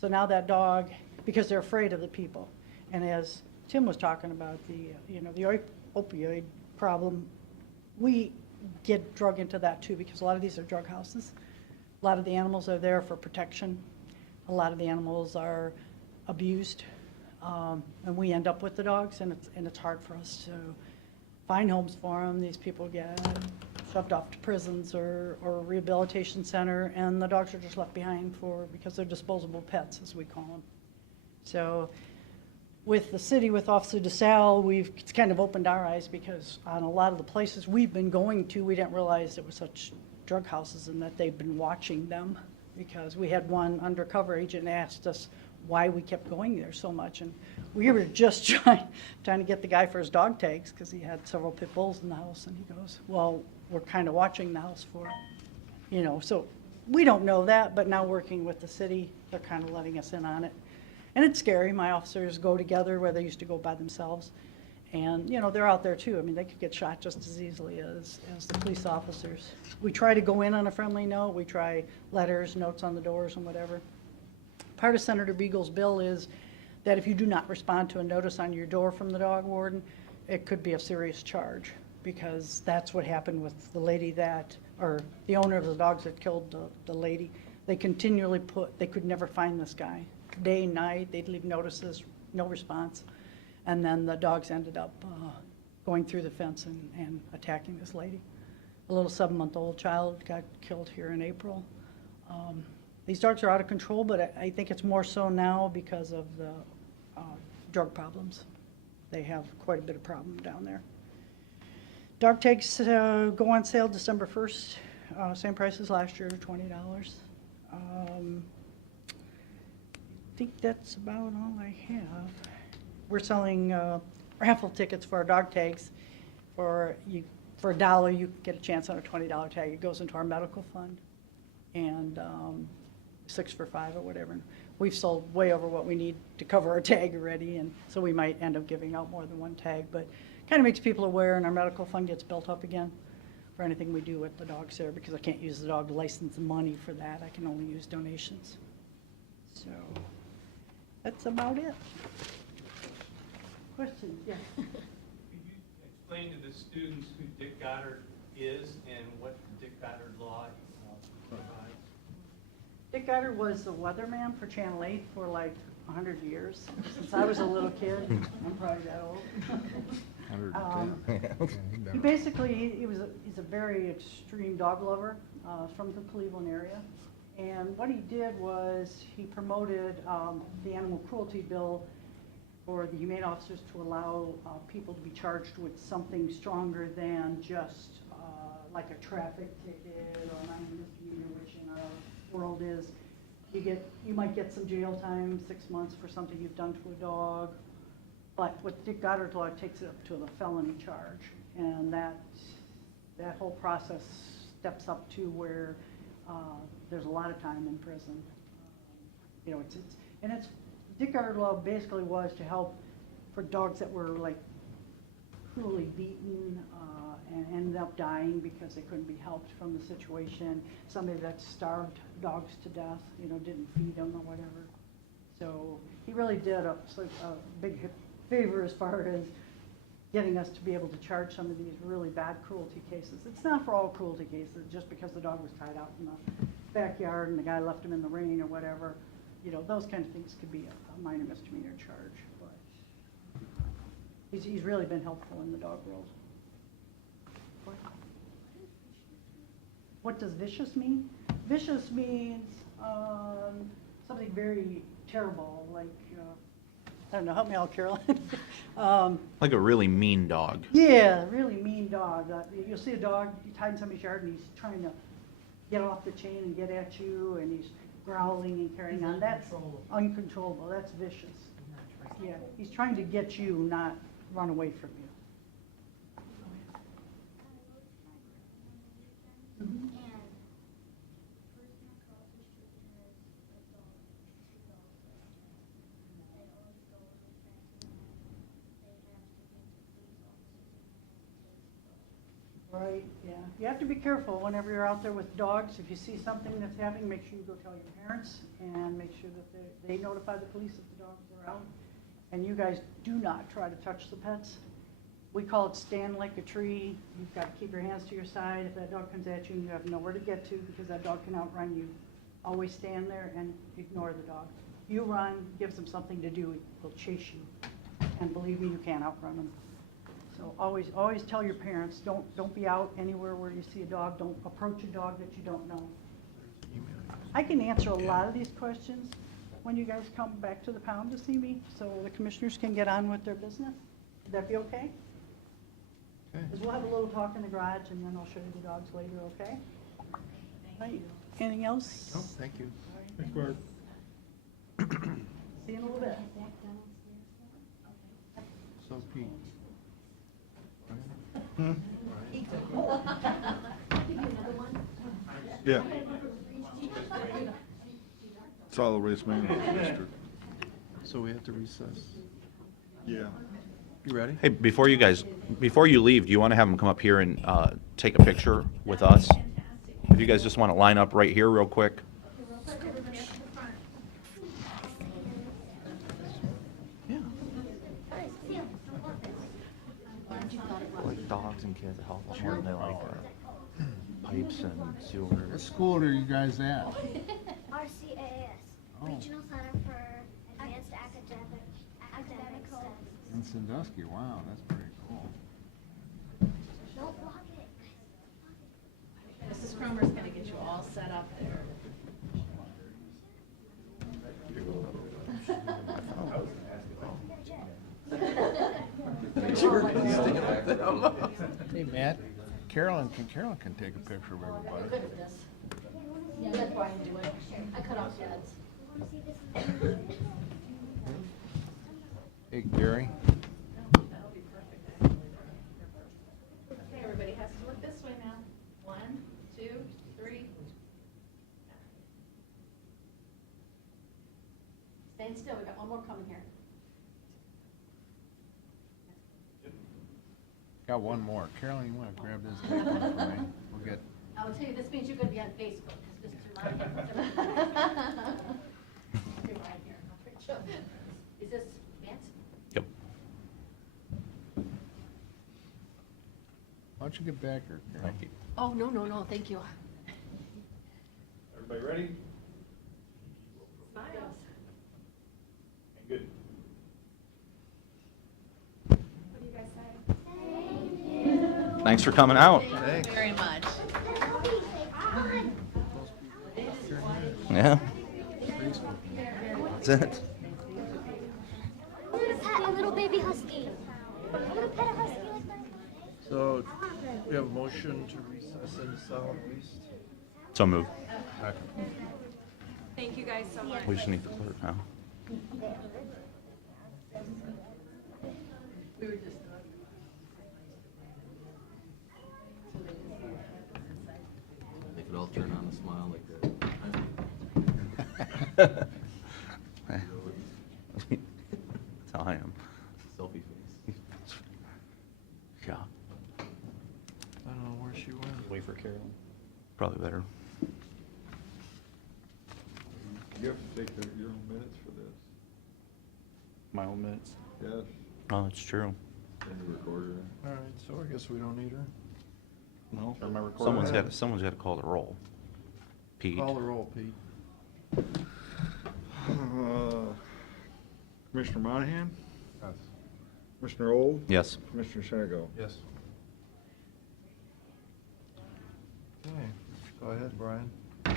So now that dog, because they're afraid of the people, and as Tim was talking about the opioid problem, we get drug into that too, because a lot of these are drug houses. A lot of the animals are there for protection. A lot of the animals are abused, and we end up with the dogs, and it's hard for us to find homes for them. These people get shoved off to prisons or rehabilitation center, and the dogs are just left behind because they're disposable pets, as we call them. So with the city, with Officer DeSalle, it's kind of opened our eyes, because on a lot of the places we've been going to, we didn't realize it was such drug houses and that they've been watching them, because we had one undercover agent asked us why we kept going there so much, and we were just trying to get the guy for his dog tags, because he had several pit bulls in the house, and he goes, well, we're kind of watching the house for, so we don't know that, but now working with the city, they're kind of letting us in on it. And it's scary. My officers go together where they used to go by themselves, and they're out there too. I mean, they could get shot just as easily as the police officers. We try to go in on a friendly note. We try letters, notes on the doors, and whatever. Part of Senator Beagle's bill is that if you do not respond to a notice on your door from the dog warden, it could be a serious charge, because that's what happened with the lady or the owner of the dogs that killed the lady. They continually they could never find this guy. Day, night, they'd leave notices, no response. And then the dogs ended up going through the fence and attacking this lady. A little 7-month-old child got killed here in April. These dogs are out of control, but I think it's more so now because of the drug problems. They have quite a bit of problem down there. Dog tags go on sale December 1st, same price as last year, $20. I think that's about all I have. We're selling raffle tickets for our dog tags. For $1, you get a chance on a $20 tag. It goes into our medical fund, and 6 for $5 or whatever. And we've sold way over what we need to cover our tag already, and so we might end up giving out more than one tag. But kind of makes people aware, and our medical fund gets built up again for anything we do with the dogs there, because I can't use the dog license money for that. I can only use donations. So that's about it. Questions? Yeah. Could you explain to the students who Dick Goddard is and what the Dick Goddard law provides? Dick Goddard was the weatherman for Channel 8 for like 100 years, since I was a little kid. I'm probably that old. 110. He basically, he's a very extreme dog lover from the Cleveland area. And what he did was he promoted the animal cruelty bill for the humane officers to allow people to be charged with something stronger than just like a traffic ticket or a minor misdemeanor, which in our world is you might get some jail time, 6 months for something you've done to a dog. But with Dick Goddard's law, it takes it up to the felony charge, and that whole process steps up to where there's a lot of time in prison. Dick Goddard's law basically was to help for dogs that were like cruelly beaten and ended up dying because they couldn't be helped from the situation. Somebody that starved dogs to death, didn't feed them or whatever. So he really did a big favor as far as getting us to be able to charge some of these really bad cruelty cases. It's not for all cruelty cases, just because the dog was tied out in the backyard and the guy left him in the rain or whatever. Those kind of things could be a minor misdemeanor charge. But he's really been helpful in the dog world. What does vicious mean? Vicious means something very terrible, like, I don't know, help me out, Carolyn. Like a really mean dog. Yeah, really mean dog. You'll see a dog tied in somebody's yard and he's trying to get off the chain and get at you, and he's growling and carrying on. That's uncontrollable. That's vicious. Yeah, he's trying to get you, not run away from you. Mhm. Right, yeah. You have to be careful whenever you're out there with dogs. If you see something that's happening, make sure you go tell your parents and make sure that they notify the police if the dogs are out. And you guys do not try to touch the pets. We call it stand like a tree. You've got to keep your hands to your side. If that dog comes at you and you have nowhere to get to because that dog can outrun you, always stand there and ignore the dog. You run, gives them something to do, they'll chase you. And believe me, you can't outrun them. So always tell your parents, don't be out anywhere where you see a dog. Don't approach a dog that you don't know. I can answer a lot of these questions when you guys come back to the pound to see me, so the commissioners can get on with their business. Would that be okay? Because we'll have a little talk in the garage, and then I'll show you the dogs later, okay? Right. Anything else? No, thank you. Thanks, Barb. See you in a little bit. So Pete. Yeah. Solid waste management district. So we have to recess. Yeah. You ready? Hey, before you leave, do you want to have them come up here and take a picture with us? If you guys just want to line up right here real quick. Like dogs and kids, a hell of a lot more than they like pipes and sewer. What school are you guys at? RCAS, Oh. Regional Center for Advanced Academic Studies. In Sandusky, wow, that's pretty cool. Don't block it. Mrs. Cromer's gonna get you all set up there. Hey, Matt, Carolyn can take a picture of everybody. Good with this. Yeah, let Brian do it. I cut off heads. Hey, Gary. Okay, everybody has to look this way now. 1, 2, 3. Stand still, we got one more coming here. Got one more. Carolyn, you want to grab this take one for me? We'll get, I will tell you, this means you're gonna be on Facebook, because Mr. Monahan puts everything. Right here, no picture. Is this Vance? Yep. why don't you get back here, Carolyn? Oh, no, thank you. Everybody ready? Smiles. And good. What do you guys say? Thanks for coming out. Thanks. Very much. Yeah. That's it. I want to pet a little baby husky. I want to pet a husky like my. So we have a motion to recess into solid waste. So move. Thank you guys so much. We just need the clerk now. They could all turn on a smile like that. That's how I am. Selfie face. Yeah. I don't know where she went. Wait for Carolyn. Probably better. You have to take your own minutes for this. My own minutes. Yes. Oh, that's true. Turn the recorder. All right, so I guess we don't need her. No. Or my recorder. Someone's got to call the roll. Pete. Call the roll, Pete. Commissioner Monahan? Yes. Commissioner Old? Yes. Commissioner Shinnigo? Yes. Okay, go ahead, Brian. Did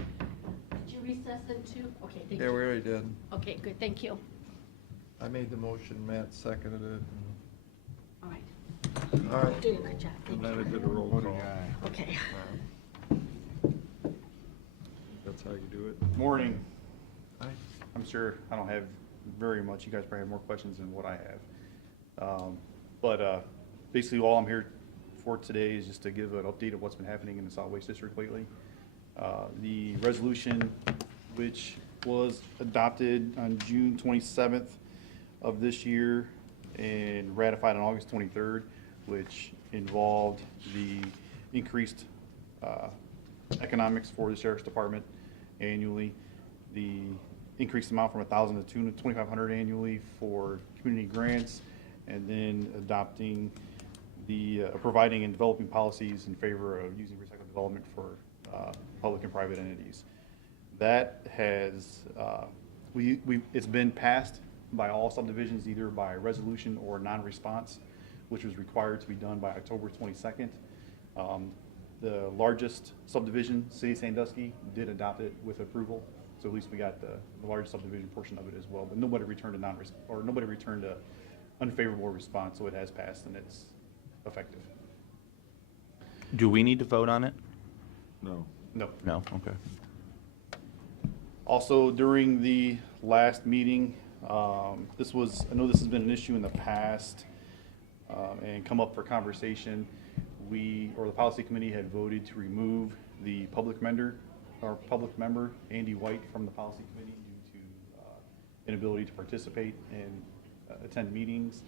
you recess into? Okay, thank Yeah, you. we already did. Okay, good, thank you. I made the motion, Matt seconded it. All right. All right. Doing a good job, thank And then I you. did a roll What a call. guy. Okay. That's how you do it. Morning. Aye. I'm sure I don't have very much. You guys probably have more questions than what I have. But basically, all I'm here for today is just to give an update of what's been happening in the solid waste district lately. The resolution, which was adopted on June 27th of this year and ratified on August 23rd, which involved the increased economics for the sheriff's department annually. The increased amount from 1,000 to 2,500 annually for community grants, and then adopting the, providing and developing policies in favor of using recycled development for public and private entities. That has, it's been passed by all subdivisions, either by resolution or non-response, which was required to be done by October 22nd. The largest subdivision, City of Sandusky, did adopt it with approval, so at least we got the largest subdivision portion of it as well. But nobody returned a nobody returned a unfavorable response, so it has passed and it's effective. Do we need to vote on it? No. No. No, okay. Also, during the last meeting, I know this has been an issue in the past, and come up for conversation. The policy committee had voted to remove the public member, Andy White, from the policy committee due to inability to participate and attend meetings.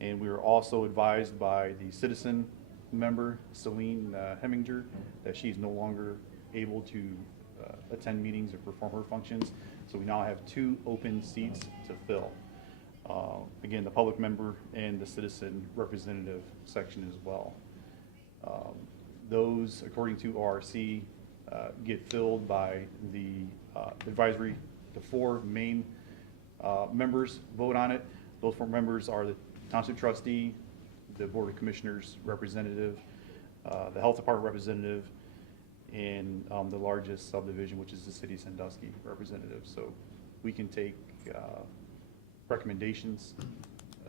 And we were also advised by the citizen member, Celine Heminger, that she's no longer able to attend meetings or perform her functions. So we now have 2 open seats to fill. Again, the public member and the citizen representative section as well. Those, according to ORC, get filled by the advisory. The 4 main members vote on it. Those 4 members are the township trustee, the board of commissioners representative, the health department representative, and the largest subdivision, which is the City of Sandusky representative. So we can take recommendations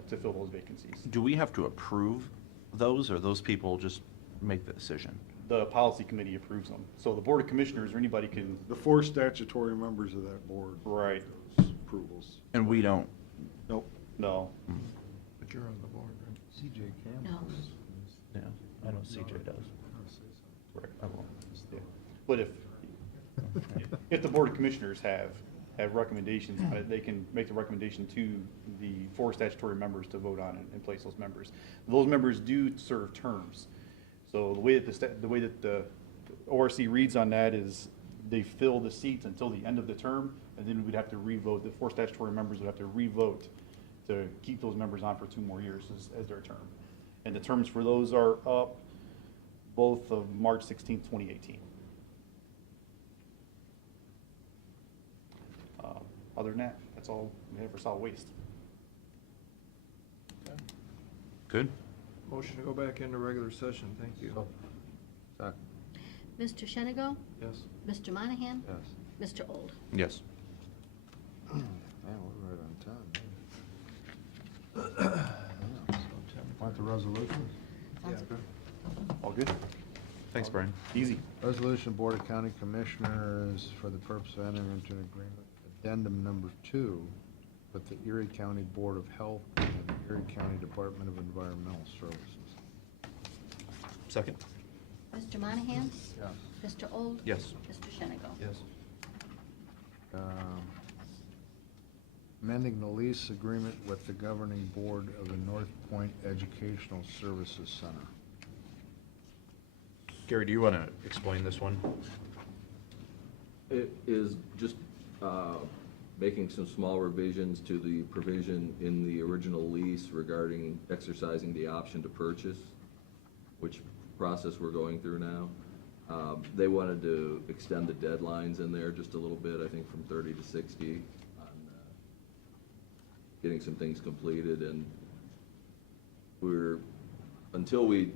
to fill those vacancies. Do we have to approve those, or those people just make the decision? The policy committee approves them. So the board of commissioners or anybody can. The 4 statutory members of that board. Right. Those approvals. And we don't? Nope. No. But you're on the board, right? CJ No. Yeah, I know CJ does. Correct. Yeah. But if the board of commissioners have recommendations on it, they can make the recommendation to the 4 statutory members to vote on it and place those members. Those members do serve terms. So the way that the ORC reads on that is they fill the seats until the end of the term, and then we'd have to revote. The 4 statutory members would have to revote to keep those members on for 2 more years as their term. And the terms for those are up both of March 16th, 2018. Other than that, that's all we have for solid waste. Good. Motion to go back into regular session, thank you. Second. Mr. Shenigo? Yes. Mr. Monahan? Yes. Mr. Old? Yes. Man, we're right on time. Want the resolution? Sounds Yeah. All good? Thanks, Brian. Easy. Resolution, Board of County Commissioners, for the purpose of entering into an agreement, addendum number 2, with the Erie County Board of Health and the Erie County Department of Environmental Services. Second? Mr. Monahan? Yes. Mr. Old? Yes. Mr. Shenigo? Yes. Amending the lease agreement with the governing board of the North Point Educational Services Center. Gary, do you want to explain this one? It is just making some small revisions to the provision in the original lease regarding exercising the option to purchase, which process we're going through now. They wanted to extend the deadlines in there just a little bit, I think from 30 to 60 on getting some things completed. And until we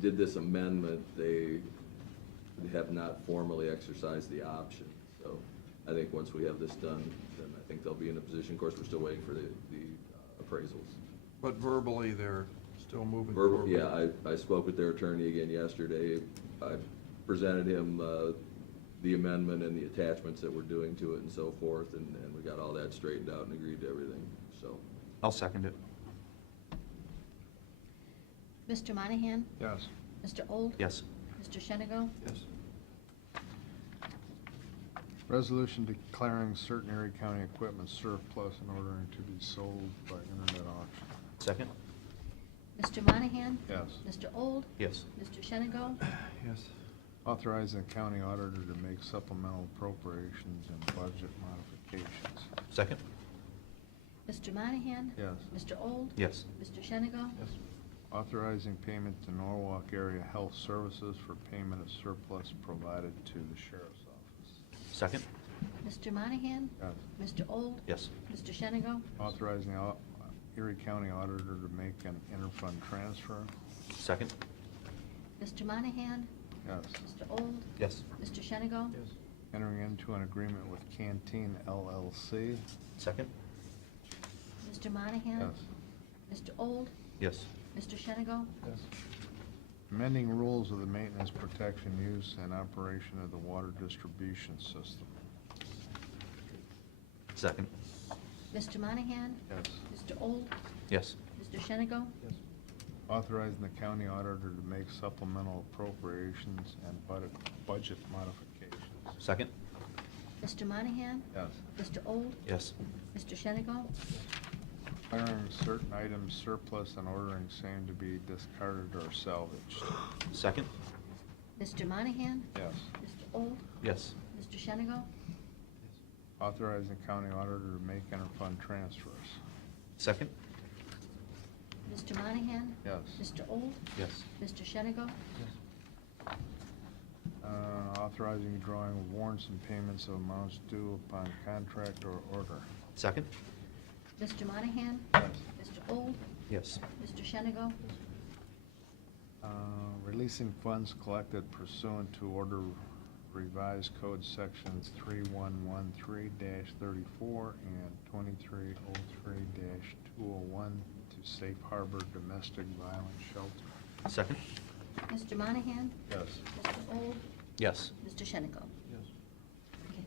did this amendment, they have not formally exercised the option. So I think once we have this done, then I think they'll be in a position. Of course, we're still waiting for the appraisals. But verbally, they're still moving Verbal, forward. yeah, I spoke with their attorney again yesterday. I presented him the amendment and the attachments that we're doing to it and so forth, and we got all that straightened out and agreed to everything, so. I'll second it. Mr. Monahan? Yes. Mr. Old? Yes. Mr. Shenigo? Yes. Resolution declaring certain Erie County equipment surplus and ordering to be sold by internet auction. Second? Mr. Monahan? Yes. Mr. Old? Yes. Mr. Shenigo? Yes. Authorizing the county auditor to make supplemental appropriations and budget modifications. Second? Mr. Monahan? Yes. Mr. Old? Yes. Mr. Shenigo? Authorizing payment to Norwalk Area Health Services for payment of surplus provided to the sheriff's office. Second? Mr. Monahan? Yes. Mr. Old? Yes. Mr. Shenigo? Authorizing the Erie County auditor to make an interfund transfer. Second? Mr. Monahan? Yes. Mr. Old? Yes. Mr. Shenigo? Entering into an agreement with Canteen LLC. Second? Mr. Monahan? Yes. Mr. Old? Yes. Mr. Shenigo? Amending rules of the maintenance, protection, use, and operation of the water distribution system. Second? Mr. Monahan? Yes. Mr. Old? Yes. Mr. Shenigo? Authorizing the county auditor to make supplemental appropriations and budget modifications. Second? Mr. Monahan? Yes. Mr. Old? Yes. Mr. Shenigo? Declaring certain items surplus and ordering same to be discarded or salvaged. Second? Mr. Monahan? Yes. Mr. Old? Yes. Mr. Shenigo? Authorizing county auditor to make interfund transfers. Second? Mr. Monahan? Yes. Mr. Old? Yes. Mr. Shenigo? Authorizing drawing of warrants and payments of amounts due upon contract or order. Second? Mr. Monahan? Yes. Mr. Old? Yes. Mr. Shenigo? Releasing funds collected pursuant to order revised code sections 3113-34 and 2303-201 to Safe Harbor Domestic Violence Shelter. Second? Mr. Monahan? Yes. Mr. Old? Yes. Mr. Shenigo? Okay.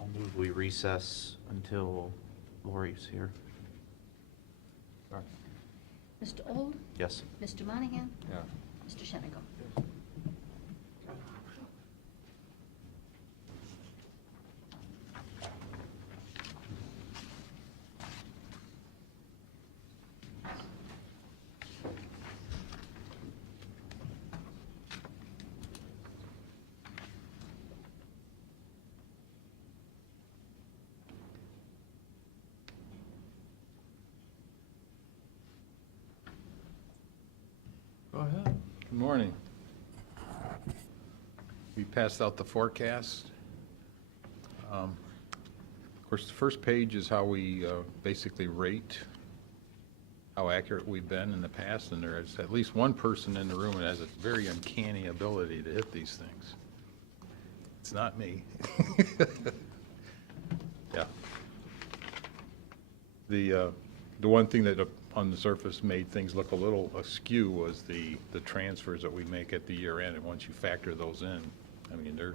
I'll move we recess until Lori's here. Mr. Old? Yes. Mr. Monahan? Yeah. Mr. Shenigo? Go ahead. Good morning. We passed out the forecast. Of course, the first page is how we basically rate how accurate we've been in the past, and there is at least one person in the room that has a very uncanny ability to hit these things. It's not me. Yeah. The one thing that on the surface made things look a little askew was the transfers that we make at the year end, and once you factor those in, I mean, they're.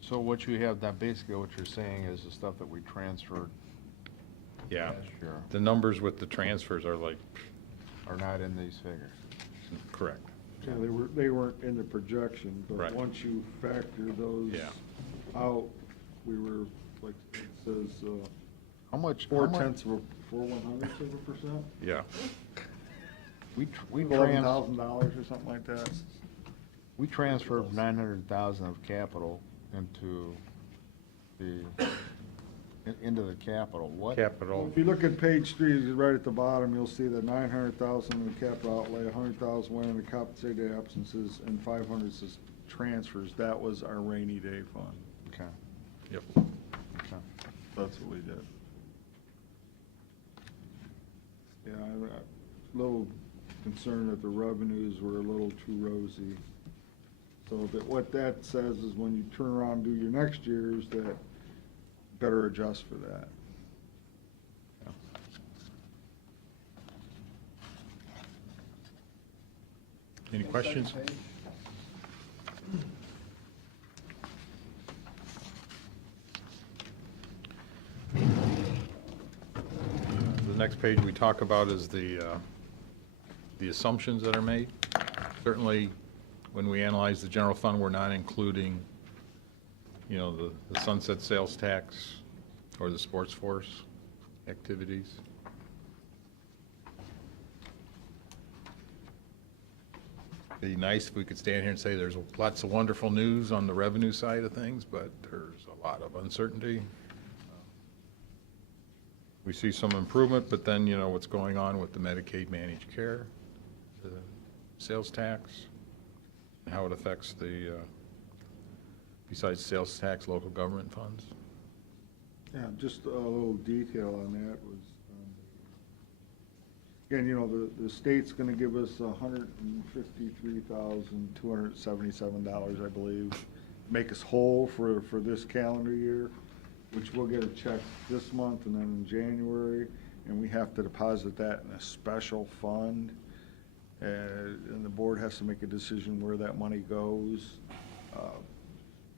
So what you have, that basically what you're saying is the stuff that we transferred Yeah, last year the numbers with the transfers are like, are not in these figures. correct. Yeah, they weren't in the projection, but Right. once you factor those Yeah. out, we were, like it says, How much? 0.4%? Yeah, We $11,000 or something like that. we transferred 900,000 of capital into the capital. What? capital, If you look at page 3, right at the bottom, you'll see that 900,000 in the capital outlay, 100,000 went into compensated absences, and 500 says transfers. That was our rainy day fund. Okay. yep. Okay. That's what we did. Yeah, I'm a little concerned that the revenues were a little too rosy. So that what that says is when you turn around and do your next year's, that better adjust for that. Any questions? The next page we talk about is the assumptions that are made. Certainly, when we analyze the general fund, we're not including, you know, the sunset sales tax or the sports force activities. be nice if we could stand here and say there's lots of wonderful news on the revenue side of things, but there's a lot of uncertainty. We see some improvement, but then, what's going on with the Medicaid managed care, the sales tax, and how it affects the, besides sales tax, local government funds. Yeah, just a little detail on that was, again, the state's gonna give us $153,277, I believe, make us whole for this calendar year, which we'll get a check this month and then in January, and we have to deposit that in a special fund. And the board has to make a decision where that money goes.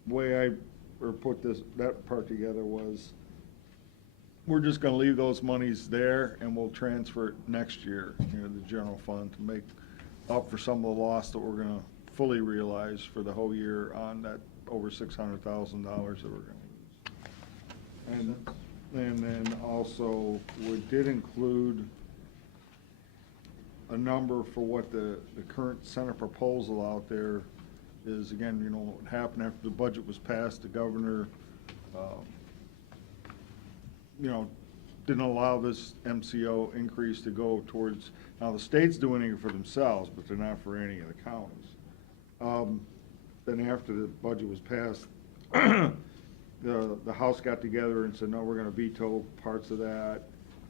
Way I put that part together was, we're just gonna leave those monies there and we'll transfer it next year, the general fund, to make up for some of the loss that we're gonna fully realize for the whole year on that over $600,000 that we're gonna lose. And then also, we did include a number for what the current Senate proposal out there is. Again, what happened after the budget was passed, the governor, didn't allow this MCO increase to go towards, now the state's doing it for themselves, but they're not for any of the counties. Then after the budget was passed, the House got together and said, no, we're gonna veto parts of that.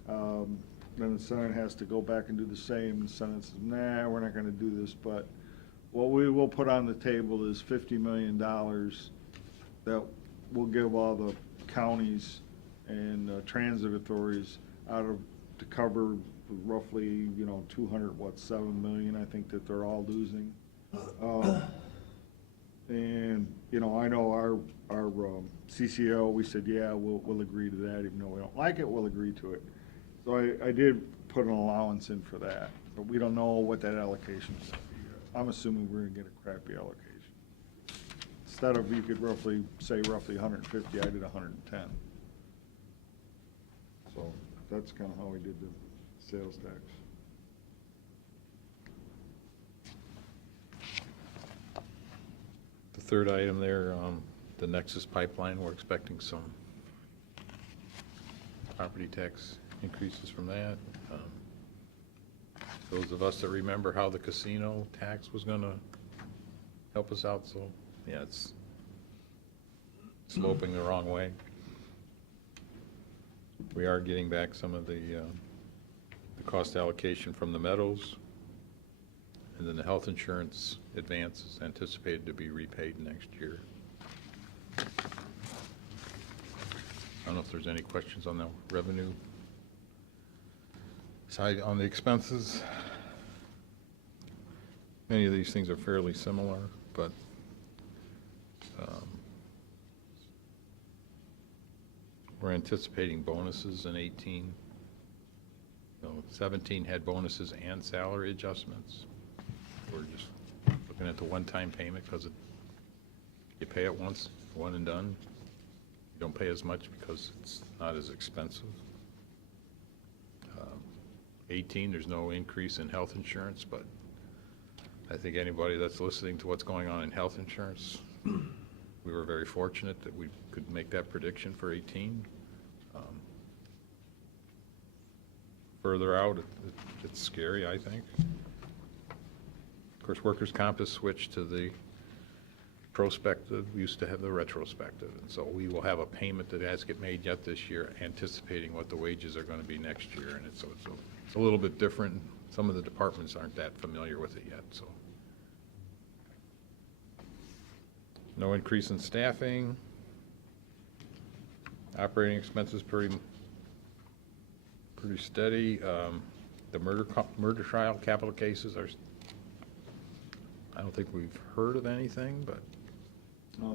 Then the Senate has to go back and do the same. The Senate says, nah, we're not gonna do this, but what we will put on the table is $50 million that will give all the counties and transit authorities to cover roughly, 7 million, I think, that they're all losing. And, I know our CCO, we said, yeah, we'll agree to that, even though we don't like it, we'll agree to it. So I did put an allowance in for that, but we don't know what that allocation is gonna be. I'm assuming we're gonna get a crappy allocation. Instead of, you could say roughly 150, I did 110. So that's kind of how we did the sales tax. The third item there, the Nexus pipeline, we're expecting some property tax increases from that. Those of us that remember how the casino tax was gonna help us out, so, yeah, it's sloping the wrong way. We are getting back some of the cost allocation from the Meadows, and then the health insurance advance is anticipated to be repaid next year. I don't know if there's any questions on the revenue side. On the expenses, many of these things are fairly similar, but we're anticipating bonuses in 18. 17 had bonuses and salary adjustments. We're just looking at the one-time payment because you pay it once, one and done. You don't pay as much because it's not as expensive. 18, there's no increase in health insurance, but I think anybody that's listening to what's going on in health insurance, we were very fortunate that we could make that prediction for 18. Further out, it's scary, I think. Of course, workers' comp has switched to the prospective. We used to have the retrospective, and so we will have a payment that has to get made yet this year, anticipating what the wages are going to be next year, and it's a little bit different. Some of the departments aren't that familiar with it yet, so. No increase in staffing. Operating expenses pretty steady. The murder trial capital cases are, I don't think we've heard of anything, but. No,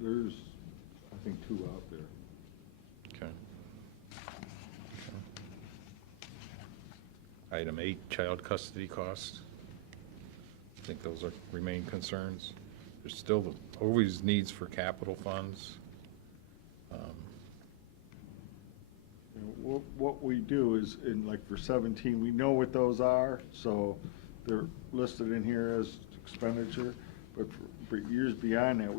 there's I think 2 out there. Okay. Item 8, child custody costs. I think those remain concerns. There's still always needs for capital funds. What we do is, like for 17, we know what those are, so they're listed in here as expenditure, but for years beyond that,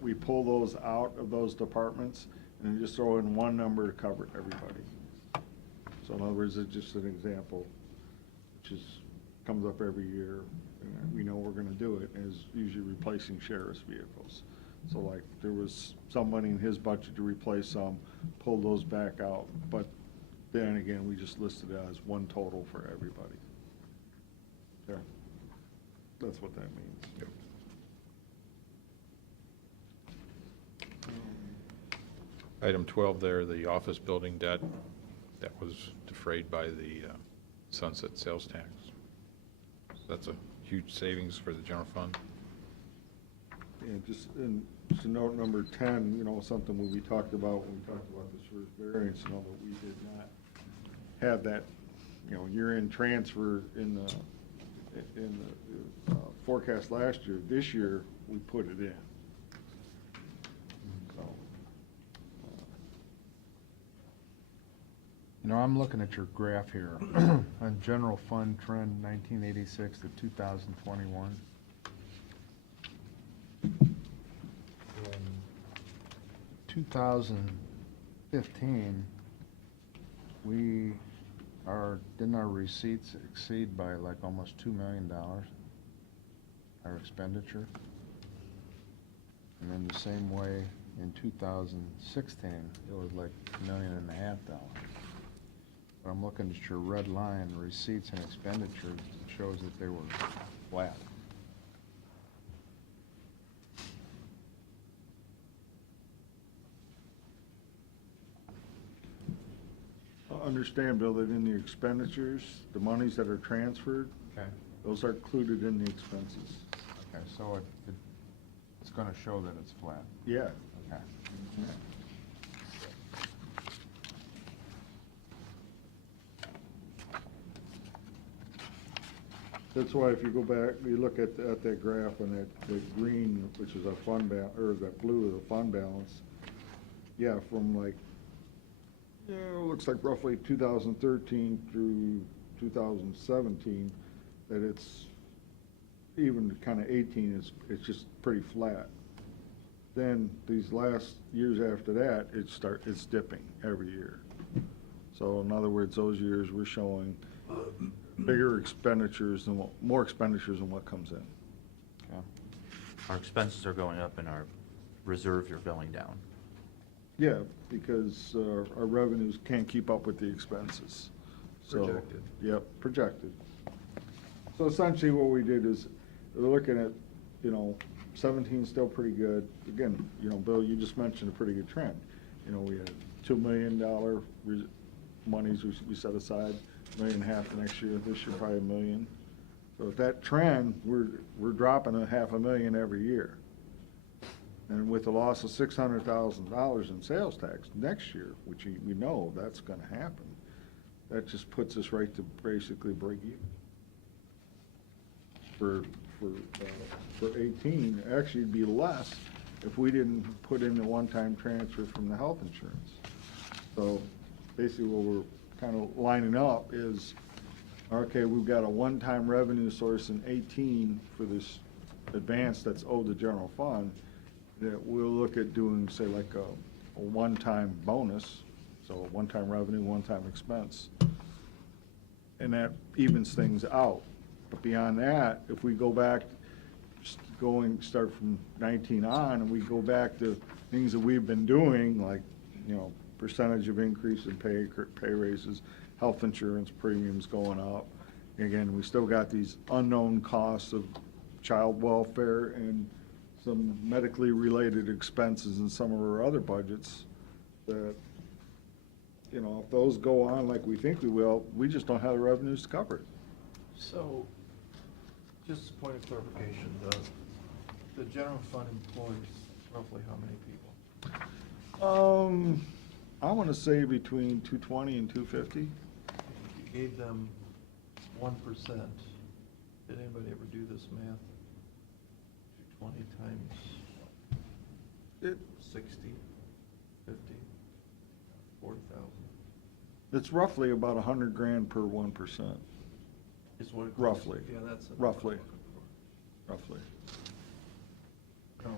we pull those out of those departments and then just throw in one number to cover everybody. So in other words, it's just an example, which comes up every year, and we know we're gonna do it, is usually replacing sheriff's vehicles. So like, there was some money in his budget to replace some, pull those back out, but then again, we just listed it as one total for everybody. There. That's what that means. Item 12 there, the office building debt that was defrayed by the sunset sales tax. So that's a huge savings for the general fund. And just note number 10, you know, something we talked about when we talked about this first variance, you know, that we did not have that, you know, year-end transfer in the forecast last year. This year, we put it in. So, You know, I'm looking at your graph here on general fund trend 1986 to 2021. In 2015, didn't our receipts exceed by like almost $2 million, our expenditure? And then the same way in 2016, it was like $1.5 million. But I'm looking at your red line, receipts and expenditures, it shows that they were flat. understand, Bill, that in the expenditures, the monies that are transferred, Okay. those are included in the expenses. Okay, so it's gonna show that it's flat. Yeah. Okay. That's why if you go back, you look at that graph and that green, which is our fund balance, or that blue is the fund balance, yeah, from like, it looks like roughly 2013 through 2017, that it's, even kind of 18, it's just pretty flat. Then these last years after that, it's dipping every year. So in other words, those years we're showing bigger expenditures than more expenditures than what comes in. Okay. Our expenses are going up and our reserves are going down. Yeah, because our revenues can't keep up with the expenses. So, Projected. Yep, projected. So essentially what we did is, we're looking at, 17 still pretty good. Again, Bill, you just mentioned a pretty good trend. We had $2 million monies we set aside, $1.5 million for next year, this year probably $1 million. So if that trend, we're dropping $500,000 every year. And with the loss of $600,000 in sales tax next year, which we know that's gonna happen, that just puts us right to basically break even. For 18, actually it'd be less if we didn't put in the one-time transfer from the health insurance. So basically what we're kind of lining up is, okay, we've got a one-time revenue source in 18 for this advance that's owed the general fund, that we'll look at doing, say, like a one-time bonus, so a one-time revenue, one-time expense, and that evens things out. But beyond that, if we go back, start from 19 on, and we go back to things that we've been doing, like, percentage of increase in pay raises, health insurance premiums going up. Again, we still got these unknown costs of child welfare and some medically related expenses in some of our other budgets that, if those go on like we think we will, we just don't have the revenues to cover it. So, just a point of clarification, the general fund employs roughly how many people? I want to say between 220 and 250. If you gave them 1%, did anybody ever do this math? 220 times It, 60, 50, 40,000. it's roughly about $100,000 per 1%. Is what it costs. Roughly. Yeah, that's the number I'm Roughly. looking for. roughly. No,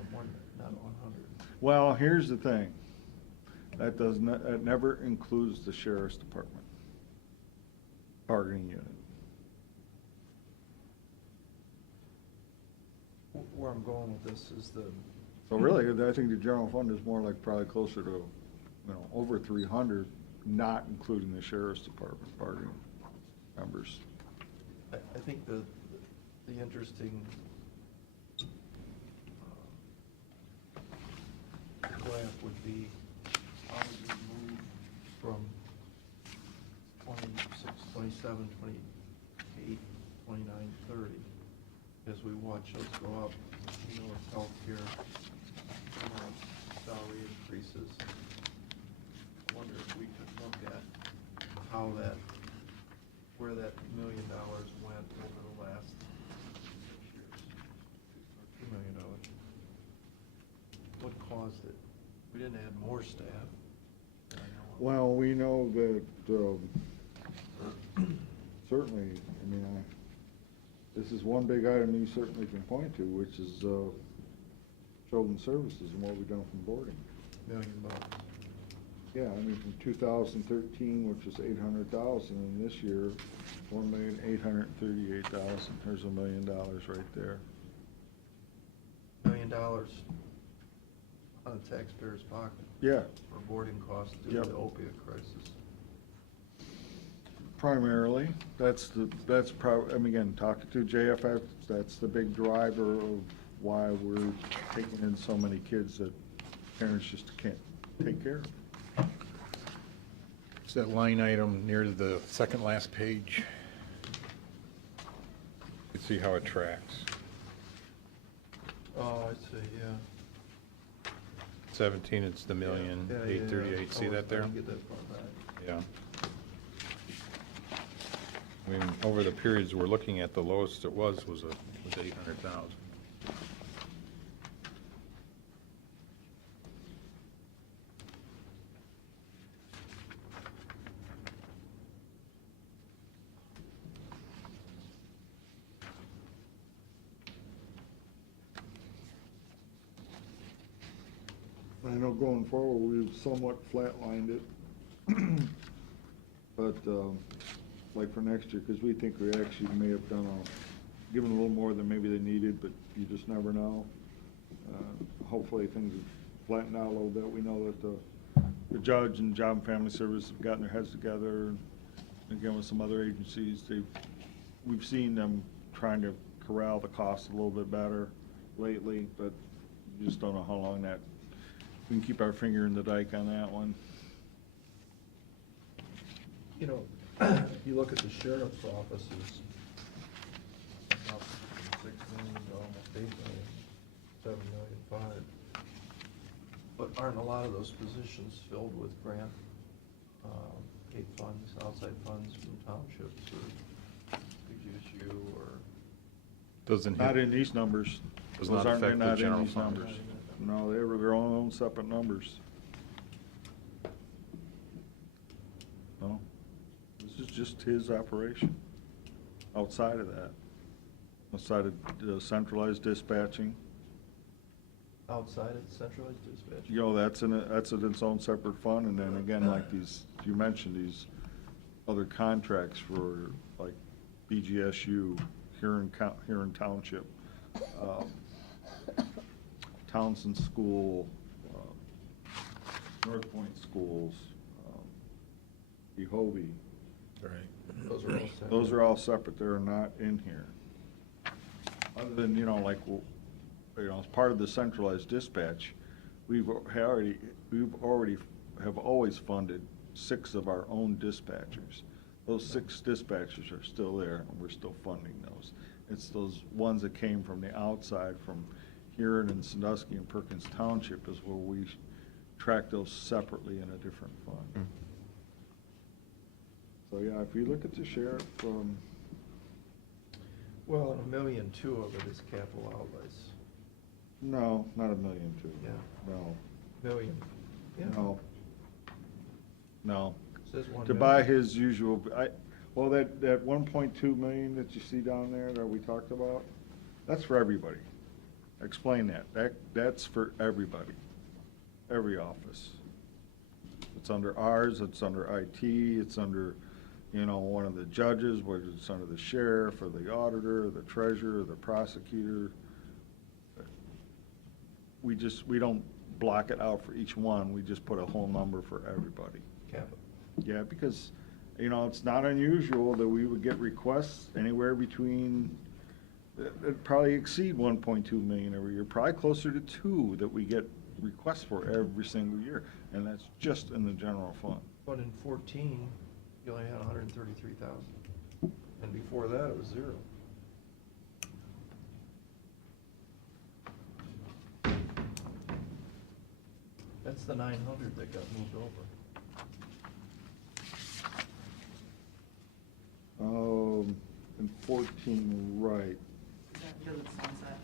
not 100. Well, here's the thing. That does not, that never includes the sheriff's department bargaining unit. Where I'm going with this is the. So really, I think the general fund is more like probably closer to, over 300, not including the sheriff's department bargaining members. I think the interesting graph would be how do we move from 26, 27, 28, 29, 30, as we watch those go up, it's healthcare, salary increases. I wonder if we could look at how where that $1 million went over the last 6 years, or $2 million. What caused it? We didn't add more staff. that I know of. Well, we know that certainly, this is one big item you certainly can point to, which is children's services and what we've done from boarding. $1 million. Yeah, from 2013, which was 800,000, and this year, 1,838,000. There's $1 million right there. $1 million out of the taxpayer's pocket. Yeah. For boarding costs due to the opiate crisis. Primarily, again, talking to JFF, that's the big driver of why we're taking in so many kids that parents just can't take care of. It's that line item near the second last page. You can see how it tracks. Oh, I see, yeah. 17, it's the million, Yeah, yeah, yeah. 838, see Oh, that there? I didn't get that far back. Yeah. Over the periods we're looking at, the lowest it was 800,000. I know going forward, we've somewhat flatlined it. But, like for next year, because we think we actually may have given a little more than maybe they needed, but you just never know. Hopefully things have flattened out a little bit. We know that the judge and Job and Family Services have gotten their heads together, and again with some other agencies, we've seen them trying to corral the costs a little bit better lately, but you just don't know how long that, we can keep our finger in the dike on that one. If you look at the sheriff's offices, up from 6 million to almost 8 million, 7.5 million. But aren't a lot of those positions filled with grant, paid funds, outside funds from townships or PGSU or? Doesn't Not hit, in these numbers. does Those not aren't- affect they're the not in general these fund. numbers. No, they were their own separate numbers. No, this is just his operation. Outside of that, outside of the centralized dispatching, Outside of centralized dispatch? that's in its own separate fund, and then again, like these, you mentioned, these other contracts for like BGSU, Huron Township, Townsend School, North Point Schools, Ehovie. Right. Those are all separate. Those are all separate, they're not in here. Other than, as part of the centralized dispatch, we've always funded 6 of our own dispatchers. Those 6 dispatchers are still there, and we're still funding those. It's those ones that came from the outside, from Huron and Sandusky and Perkins Township is where we track those separately in a different fund. So, yeah, if you look at the sheriff, Well, and $1.2 million of it is capital outlays. no, not $1.2 million. Yeah. No, Million. Yeah. no. Says 1 To million. buy his usual, Well, that 1.2 million that you see down there that we talked about, that's for everybody. Explain that. That's for everybody, every office. It's under ours, it's under IT, it's under, one of the judges, whether it's under the sheriff or the auditor, or the treasurer, or the prosecutor. We don't block it out for each one, we just put a whole number for everybody. Capital. Yeah, because, it's not unusual that we would get requests anywhere between, it'd probably exceed 1.2 million every year, probably closer to 2 that we get requests for every single year, and that's just in the general fund. But in 14, you only had 133,000. And before that, it was 0. That's the 900 that got moved over. In 14, right. Because it's sunset.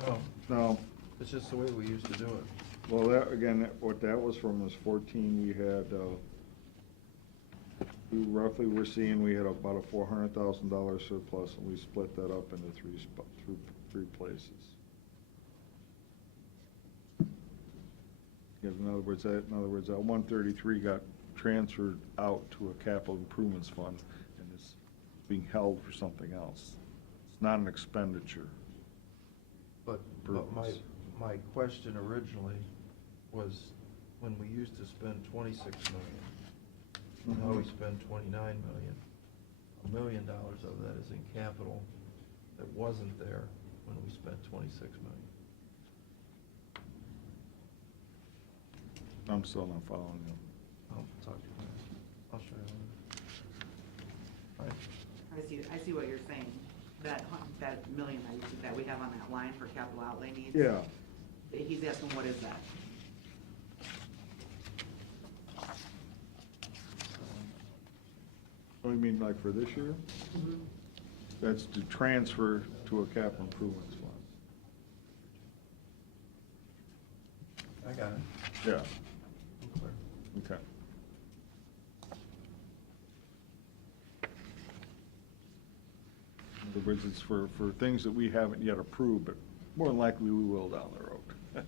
No, No, it's just the way we used to do it. well, what that was from was 14, we had, we're seeing we had about a $400,000 surplus, and we split that up into three places. In other words, that 133 got transferred out to a capital improvements fund, and it's being held for something else. It's not an expenditure. But my question originally was, when we used to spend 26 million, now we spend 29 million. $1 million of that is in capital that wasn't there when we spent 26 million. I'm still not following you. I'll talk to you. I'll show you. All right. I see what you're saying. That million that we have on that line for capital outlay needs. Yeah. He's asking, what is that? Oh, you mean like for this year? That's to transfer to a capital improvements fund. I got it. Yeah, I'm clear. okay. In other words, it's for things that we haven't yet approved, but more than likely we will down the road. Right.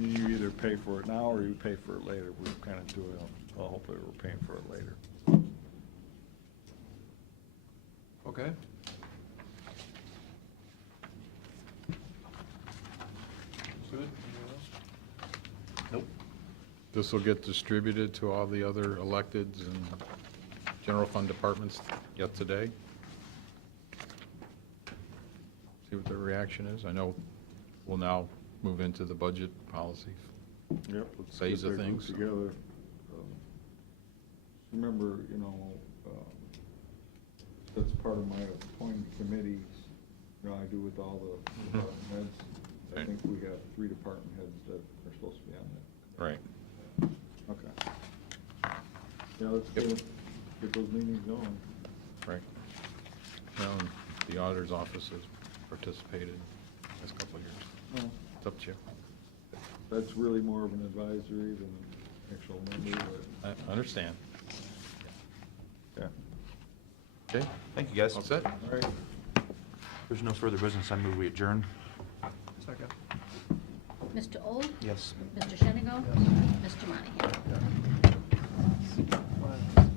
You either pay for it now or you pay for it later. We're kind of doing it, well, hopefully we're paying for it later. Okay. Good. Nope. This will get distributed to all the other electeds and general fund departments yet today. See what their reaction is. I know we'll now move into the budget policy Yep. Let's phase get of that group things. together. Remember, that's part of my appointed committees, I do with all the department heads. I Right. think we have 3 department heads that are supposed to be on that. Right. Okay. Yeah, let's Yep. get those meetings going. Right. Well, and the auditor's office has participated this couple of years. Well, It's up to you. that's really more of an advisory than an actual member, I understand. but, yeah. Okay, Thank you, guys. all set? All right. There's no further business. I move we adjourn. Second. Mr. Old? Yes. Mr. Shenigo? Yes. Mr. Monahan? Yeah.